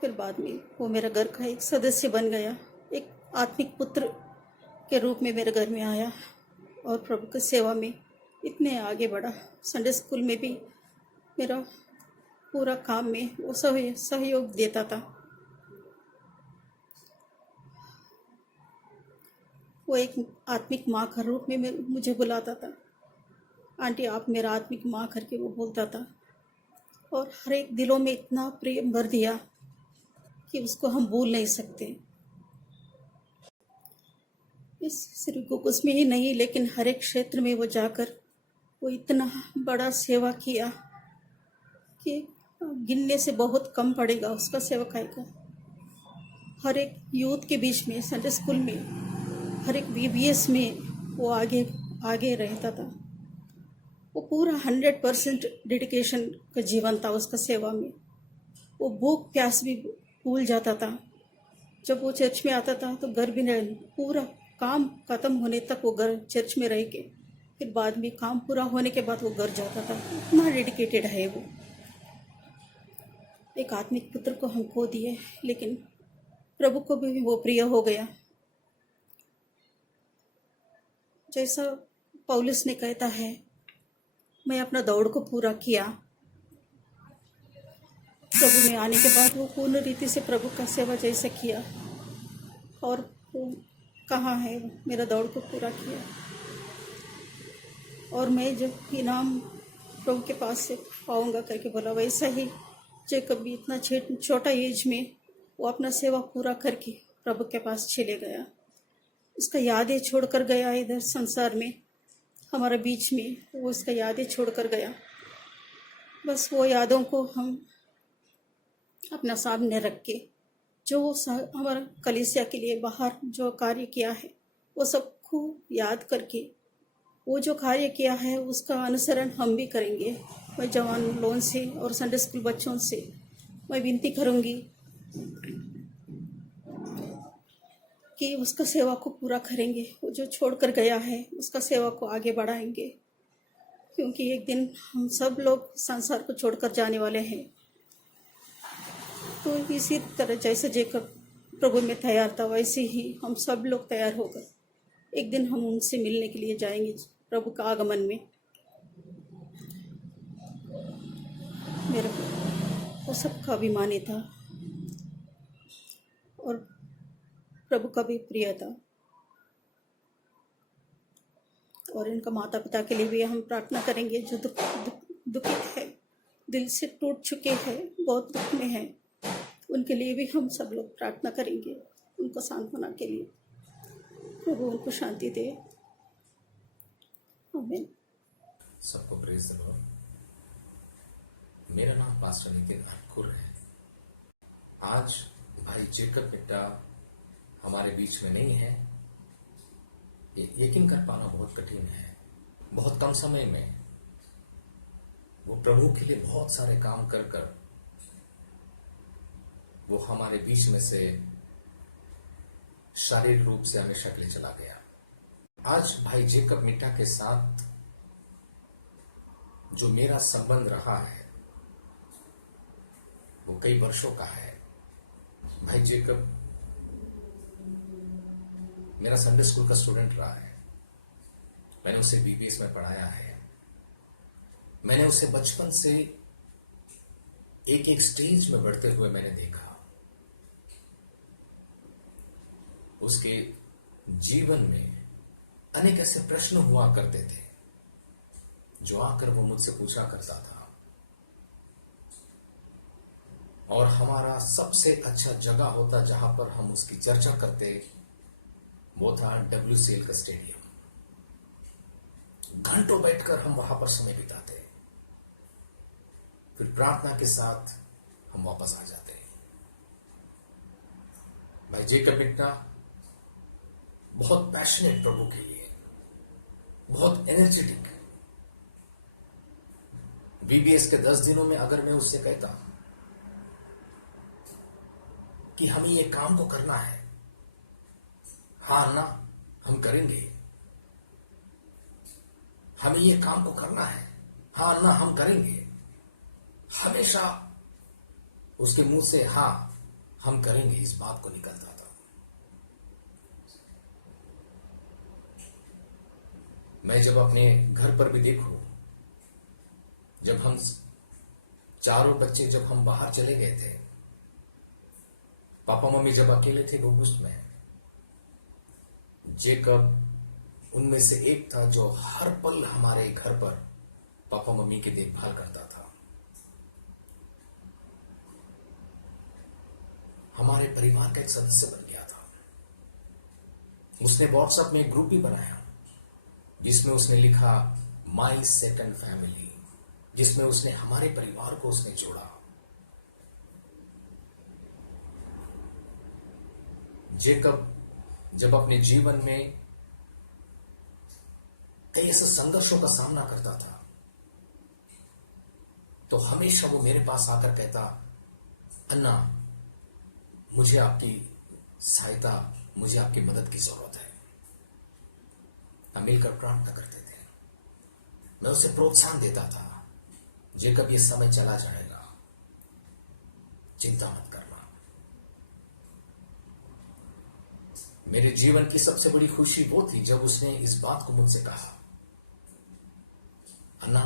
फिर बाद में वो मेरा घर का एक सदस्य बन गया, एक आत्मिक पुत्र के रूप में मेरे घर में आया और प्रभु की सेवा में इतने आगे बढ़ा। संडे स्कूल में भी मेरा पूरा काम में वो सहयोग देता था। वो एक आत्मिक माँ का रूप में मुझे बुलाता था, आंटी आप मेरा आत्मिक माँ करके वो बोलता था। और हर एक दिलों में इतना प्रेम भर दिया कि उसको हम भूल नहीं सकते। इस सिर्फ गुकुस में ही नहीं, लेकिन हर एक क्षेत्र में वो जाकर वो इतना बड़ा सेवा किया कि गिनने से बहुत कम पड़ेगा उसका सेवकाई का। हर एक यूथ के बीच में, संडे स्कूल में, हर एक VBS में वो आगे रहता था। वो पूरा 100% डेडिकेशन का जीवन था उसका सेवा में। वो भूख प्यास भी भूल जाता था। जब वो चर्च में आता था तो घर भी नहीं, पूरा काम ख़त्म होने तक वो घर चर्च में रह के फिर बाद में काम पूरा होने के बाद वो घर जाता था। इतना डेडिकेटेड है वो। एक आत्मिक पुत्र को हम खो दिए, लेकिन प्रभु को भी वो प्रिय हो गया। जैसा पौलुस ने कहता है, मैं अपना दौड़ को पूरा किया। प्रभु में आने के बाद वो पूर्ण रीति से प्रभु का सेवा जैसे किया, और वो कहाँ है, मेरा दौड़ को पूरा किया। और मैं जो इनाम प्रभु के पास से पाऊंगा करके बोला, वैसा ही जेकब भी इतना छोटा एज में वो अपना सेवा पूरा करके प्रभु के पास चले गया। उसका यादें छोड़ कर गया इधर संसार में, हमारे बीच में वो उसका यादें छोड़ कर गया। बस वो यादों को हम अपना सामने रख के जो हमारा कलीसिया के लिए बाहर जो कार्य किया है वो सबको याद करके वो जो कार्य किया है उसका अनुसरण हम भी करेंगे। मैं जवान लोगों से और संडे स्कूल बच्चों से मैं विनती करूंगी कि उसका सेवा को पूरा करेंगे। वो जो छोड़कर गया है उसका सेवा को आगे बढ़ाएंगे, क्योंकि एक दिन हम सब लोग संसार को छोड़कर जाने वाले हैं। तो इसी तरह जैसे जेकब प्रभु में तैयार था वैसे ही हम सब लोग तैयार होकर एक दिन हम उनसे मिलने के लिए जाएंगे प्रभु का आगमन में। मेरे वो सबका अभिमानी था और प्रभु का भी प्रिय था। और इनका माता पिता के लिए भी हम प्रार्थना करेंगे जो दुखित है, दिल से टूट चुके हैं, बहुत दुख में है। उनके लिए भी हम सब लोग प्रार्थना करेंगे, उनको सांत्वना के लिए। प्रभु उनको शांति दे। आमीन। सबको प्रेज द लॉर्ड। मेरा नाम पास्टर नितिन आरकुर है। आज भाई जेकब मिट्टा हमारे बीच में नहीं है, ये यकीन कर पाना बहुत कठिन है। बहुत कम समय में वो प्रभु के लिए बहुत सारे काम कर कर वो हमारे बीच में से शारीरिक रूप से हमेशा के लिए चला गया। आज भाई जेकब मिट्टा के साथ जो मेरा संबंध रहा है वो कई वर्षों का है। भाई जेकब मेरा संडे स्कूल का स्टूडेंट रहा है। मैंने उसे बीबीएस में पढ़ाया है। मैंने उसे बचपन से एक एक स्टेज में बढ़ते हुए मैंने देखा। उसके जीवन में अनेक ऐसे प्रश्न हुआ करते थे जो आकर वो मुझसे पूछा करता था। और हमारा सबसे अच्छा जगह होता जहां पर हम उसकी चर्चा करते वो था WCL का स्टेडियम। घंटों बैठकर हम वहां पर समय बिताते, फिर प्रार्थना के साथ हम वापस आ जाते। भाई जेकब मिट्टा बहुत पैशनेट प्रभु के लिए, बहुत एनर्जेटिक। बीबीएस के 10 दिनों में अगर मैं उससे कहता कि हमें ये काम को करना है, हाँ ना हम करेंगे। हमें ये काम को करना है, हाँ ना हम करेंगे। हमेशा उसके मुंह से हाँ हम करेंगे इस बात को निकलता था। मैं जब अपने घर पर भी देखूं, जब हम चारों बच्चे जब हम बाहर चले गए थे, पापा मम्मी जब अकेले थे गोगुस्ट में, जेकब उनमें से एक था जो हर पल हमारे घर पर पापा मम्मी की देखभाल करता था। हमारे परिवार का एक सदस्य बन गया था। उसने व्हाट्सएप में एक ग्रुप भी बनाया जिसमें उसने लिखा माई सेकंड फैमिली, जिसमें उसने हमारे परिवार को उसने जोड़ा। जेकब जब अपने जीवन में कई ऐसे संघर्षों का सामना करता था तो हमेशा वो मेरे पास आकर कहता, अन्ना मुझे आपकी सहायता, मुझे आपकी मदद की जरूरत है। हम मिलकर प्रार्थना करते थे। मैं उसे प्रोत्साहन देता था, जेकब ये समय चला जाएगा, चिंता मत करना। मेरे जीवन की सबसे बड़ी खुशी वो थी जब उसने इस बात को मुझसे कहा, अन्ना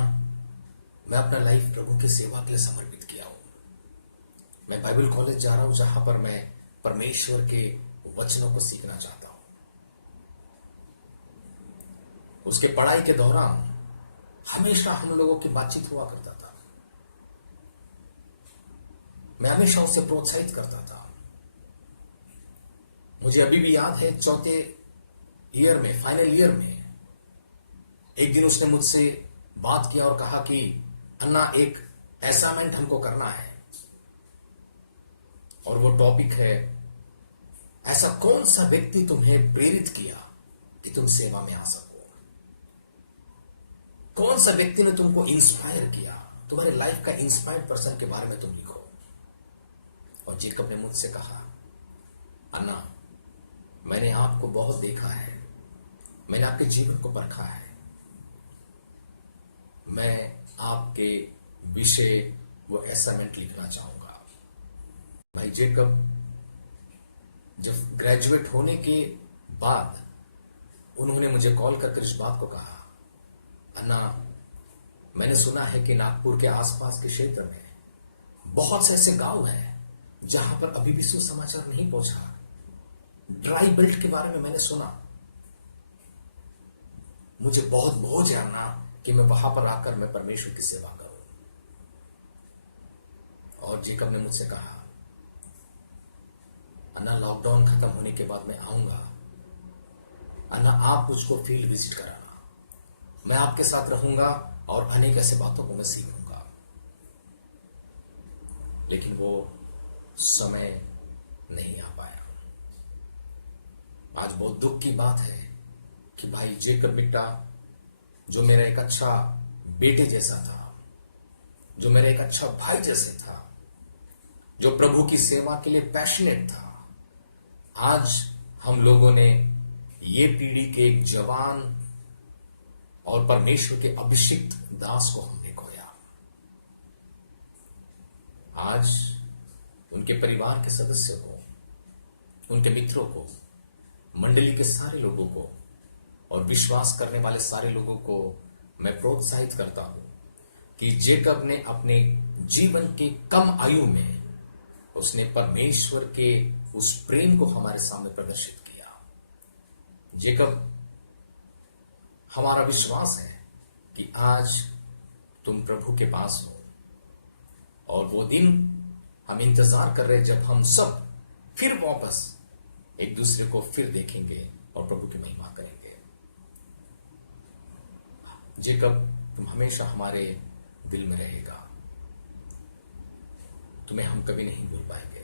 मैं अपना लाइफ प्रभु की सेवा के लिए समर्पित किया हूं। मैं बाइबल कॉलेज जा रहा हूं जहां पर मैं परमेश्वर के वचनों को सीखना चाहता हूं। उसके पढ़ाई के दौरान हमेशा हम लोगों की बातचीत हुआ करता था। मैं हमेशा उसे प्रोत्साहित करता था। मुझे अभी भी याद है, चौथे ईयर में, फाइनल ईयर में, एक दिन उसने मुझसे बात किया और कहा कि अन्ना एक असाइनमेंट हमको करना है, और वो टॉपिक है, ऐसा कौन सा व्यक्ति तुम्हें प्रेरित किया कि तुम सेवा में आ सको? कौन सा व्यक्ति ने तुमको इंस्पायर किया? तुम्हारे लाइफ का इंस्पायर्ड पर्सन के बारे में तुम लिखो। और जेकब ने मुझसे कहा, अन्ना, मैंने आपको बहुत देखा है, मैंने आपके जीवन को परखा है, मैं आपके विषय वो असाइनमेंट लिखना चाहूंगा। भाई जेकब जब ग्रेजुएट होने के बाद उन्होंने मुझे कॉल करके इस बात को कहा, अन्ना, मैंने सुना है कि नागपुर के आसपास के क्षेत्र में बहुत से ऐसे गांव हैं जहां पर अभी भी सुसमाचार नहीं पहुंचा। ड्राई बेल्ट के बारे में मैंने सुना, मुझे बहुत बोझ है अन्ना कि मैं वहां पर आकर मैं परमेश्वर की सेवा करूं। और जेकब ने मुझसे कहा, अन्ना, लॉकडाउन खत्म होने के बाद मैं आऊंगा, अन्ना आप मुझको फील्ड विजिट कराना, मैं आपके साथ रहूंगा और अनेक ऐसे बातों को मैं सीखूंगा। लेकिन वो समय नहीं आ पाया। आज बहुत दुख की बात है कि भाई जेकब बिट्टा, जो मेरा एक अच्छा बेटे जैसा था, जो मेरा एक अच्छा भाई जैसे था, जो प्रभु की सेवा के लिए पैशनेट था, आज हम लोगों ने ये पीढ़ी के एक जवान और परमेश्वर के अभिषिक्त दास को हमने खोया। आज उनके परिवार के सदस्य को, उनके मित्रों को, मंडली के सारे लोगों को और विश्वास करने वाले सारे लोगों को मैं प्रोत्साहित करता हूं कि जेकब ने अपने जीवन के कम आयु में उसने परमेश्वर के उस प्रेम को हमारे सामने प्रदर्शित किया। जेकब, हमारा विश्वास है कि आज तुम प्रभु के पास हो और वो दिन हम इंतजार कर रहे हैं जब हम सब फिर वापस एक दूसरे को फिर देखेंगे और प्रभु की महिमा करेंगे। जेकब, तुम हमेशा हमारे दिल में रहेगा, तुम्हें हम कभी नहीं भूल पाएंगे।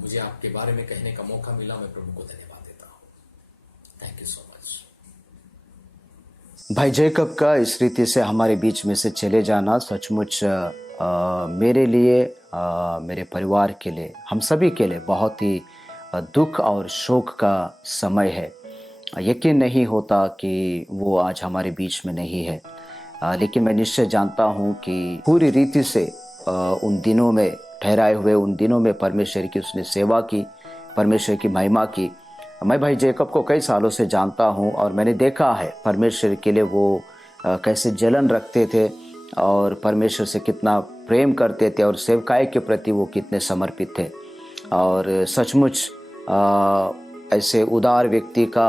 मुझे आपके बारे में कहने का मौका मिला, मैं प्रभु को धन्यवाद देता हूं। Thank you so much. भाई जेकब का इस रीति से हमारे बीच में से चले जाना सचमुच मेरे लिए, मेरे परिवार के लिए, हम सभी के लिए बहुत ही दुख और शोक का समय है। यकीन नहीं होता कि वो आज हमारे बीच में नहीं है, लेकिन मैं निश्चय जानता हूँ कि पूरी रीति से उन दिनों में ठहराए हुए उन दिनों में परमेश्वर की उसने सेवा की, परमेश्वर की महिमा की। मैं भाई जेकब को कई सालों से जानता हूँ और मैंने देखा है परमेश्वर के लिए वो कैसे जलन रखते थे और परमेश्वर से कितना प्रेम करते थे और सेवकाई के प्रति वो कितने समर्पित थे। और सचमुच ऐसे उदार व्यक्ति का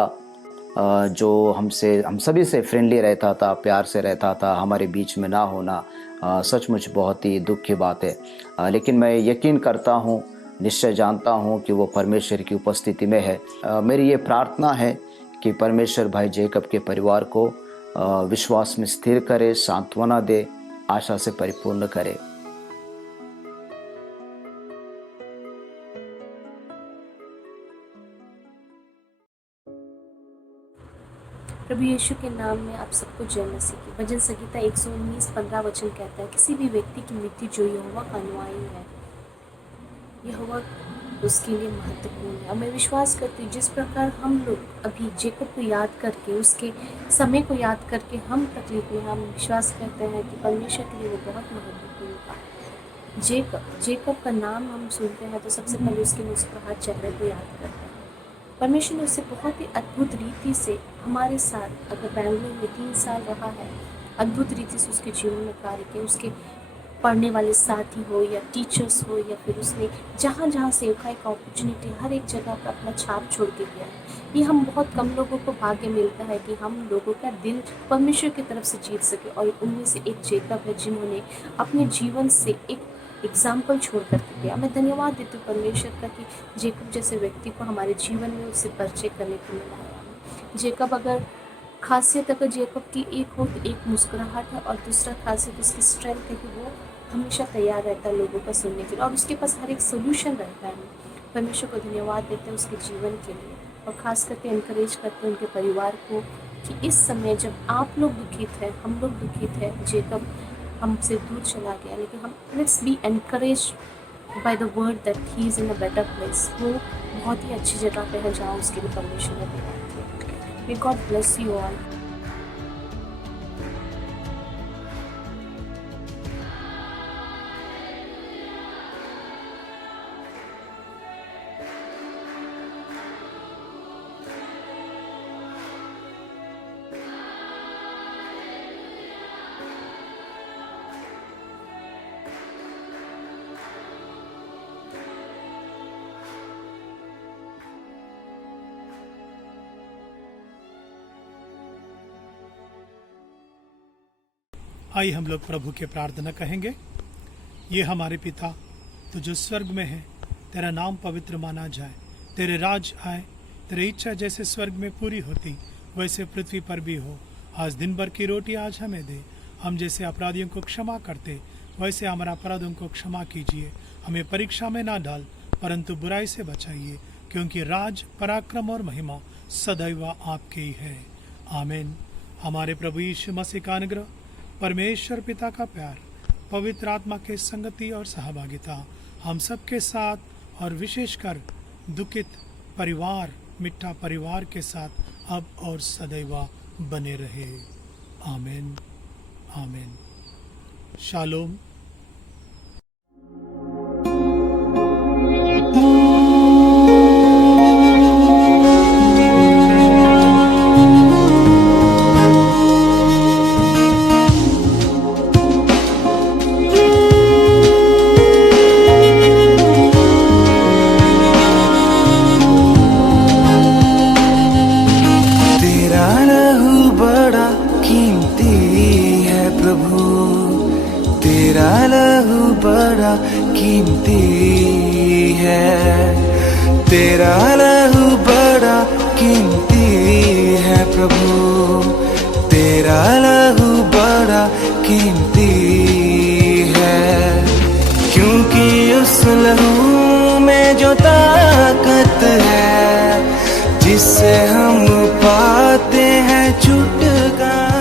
जो हम सभी से फ्रेंडली रहता था, प्यार से रहता था, हमारे बीच में ना होना सचमुच बहुत ही दुख की बात है। लेकिन मैं यकीन करता हूँ, निश्चय जानता हूँ कि वो परमेश्वर की उपस्थिति में है। मेरी ये प्रार्थना है कि परमेश्वर भाई जेकब के परिवार को विश्वास में स्थिर करे, सांत्वना दे, आशा से परिपूर्ण करे। प्रभु यीशु के नाम में आप सबको जय मसीह की। भजन संहिता 119:15 वचन कहता है, किसी भी व्यक्ति की मृत्यु जो यहोवा का अनुयायी है, यहोवा उसके लिए महत्वपूर्ण है। और मैं विश्वास करती हूँ जिस प्रकार हम लोग अभी जेकब को याद करके, उसके समय को याद करके हम तकलीफ में, हम विश्वास करते हैं कि परमेश्वर के लिए वो बहुत महत्वपूर्ण था। जेकब का नाम हम सुनते हैं तो सबसे पहले उसके मुस्कुराहट चेहरे को याद करते हैं। परमेश्वर ने उससे बहुत ही अद्भुत रीति से हमारे साथ, अगर बैंगलोर में 3 साल रहा है, अद्भुत रीति से उसके जीवन में कार्य किए। उसके पढ़ने वाले साथी हो या टीचर्स हो या फिर उसने जहाँ जहाँ सेवकाई का अपॉर्चुनिटी, हर एक जगह पर अपना छाप छोड़ के गया है। ये हम बहुत कम लोगों को भाग्य मिलता है कि हम लोगों का दिल परमेश्वर की तरफ से जीत सके, और उनमें से एक जेकब है जिन्होंने अपने जीवन से एक एग्जाम्पल छोड़ करके गया। मैं धन्यवाद देती हूँ परमेश्वर का कि जेकब जैसे व्यक्ति को हमारे जीवन में उससे परिचय करने को मिला है। जेकब अगर खासियत अगर जेकब की एक हो तो एक मुस्कुराहट है, और दूसरा खासियत उसकी स्ट्रेंथ है कि वो हमेशा तैयार रहता है लोगों का सुनने के लिए, और उसके पास हर एक सोल्यूशन रहता है। परमेश्वर को धन्यवाद देते हैं उसके जीवन के लिए, और ख़ास करके इनकरेज करते हैं उनके परिवार को कि इस समय जब आप लोग दुखित हैं, हम लोग दुखित हैं, जेकब हमसे दूर चला गया, लेकिन हम let's be encourage by the word that he is in a better place. वो बहुत ही अच्छी जगह पे है जहाँ उसके लिए परमेश्वर ने दिया। May God bless you all. आइए हम लोग प्रभु के प्रार्थना कहेंगे। ये हमारे पिता, तो जो स्वर्ग में है, तेरा नाम पवित्र माना जाए, तेरे राज आए, तेरी इच्छा जैसे स्वर्ग में पूरी होती वैसे पृथ्वी पर भी हो। आज दिन भर की रोटी आज हमें दे, हम जैसे अपराधियों को क्षमा करते वैसे हमारा अपराधों को क्षमा कीजिए। हमें परीक्षा में ना डाल परंतु बुराई से बचाइए, क्योंकि राज, पराक्रम और महिमा सदैव आपके ही है। आमीन। हमारे प्रभु यीशु मसीह का अनुग्रह, परमेश्वर पिता का प्यार, पवित्र आत्मा के संगति और सहभागिता हम सबके साथ और विशेषकर दुखित परिवार, मिठा परिवार के साथ अब और सदैव बने रहे। आमीन आमीन। शालोम। कीमती है, तेरा लहू बड़ा कीमती है प्रभु, तेरा लहू बड़ा कीमती है। क्योंकि उस लहू में जो ताकत है, जिससे हम पाते हैं छुटकारा।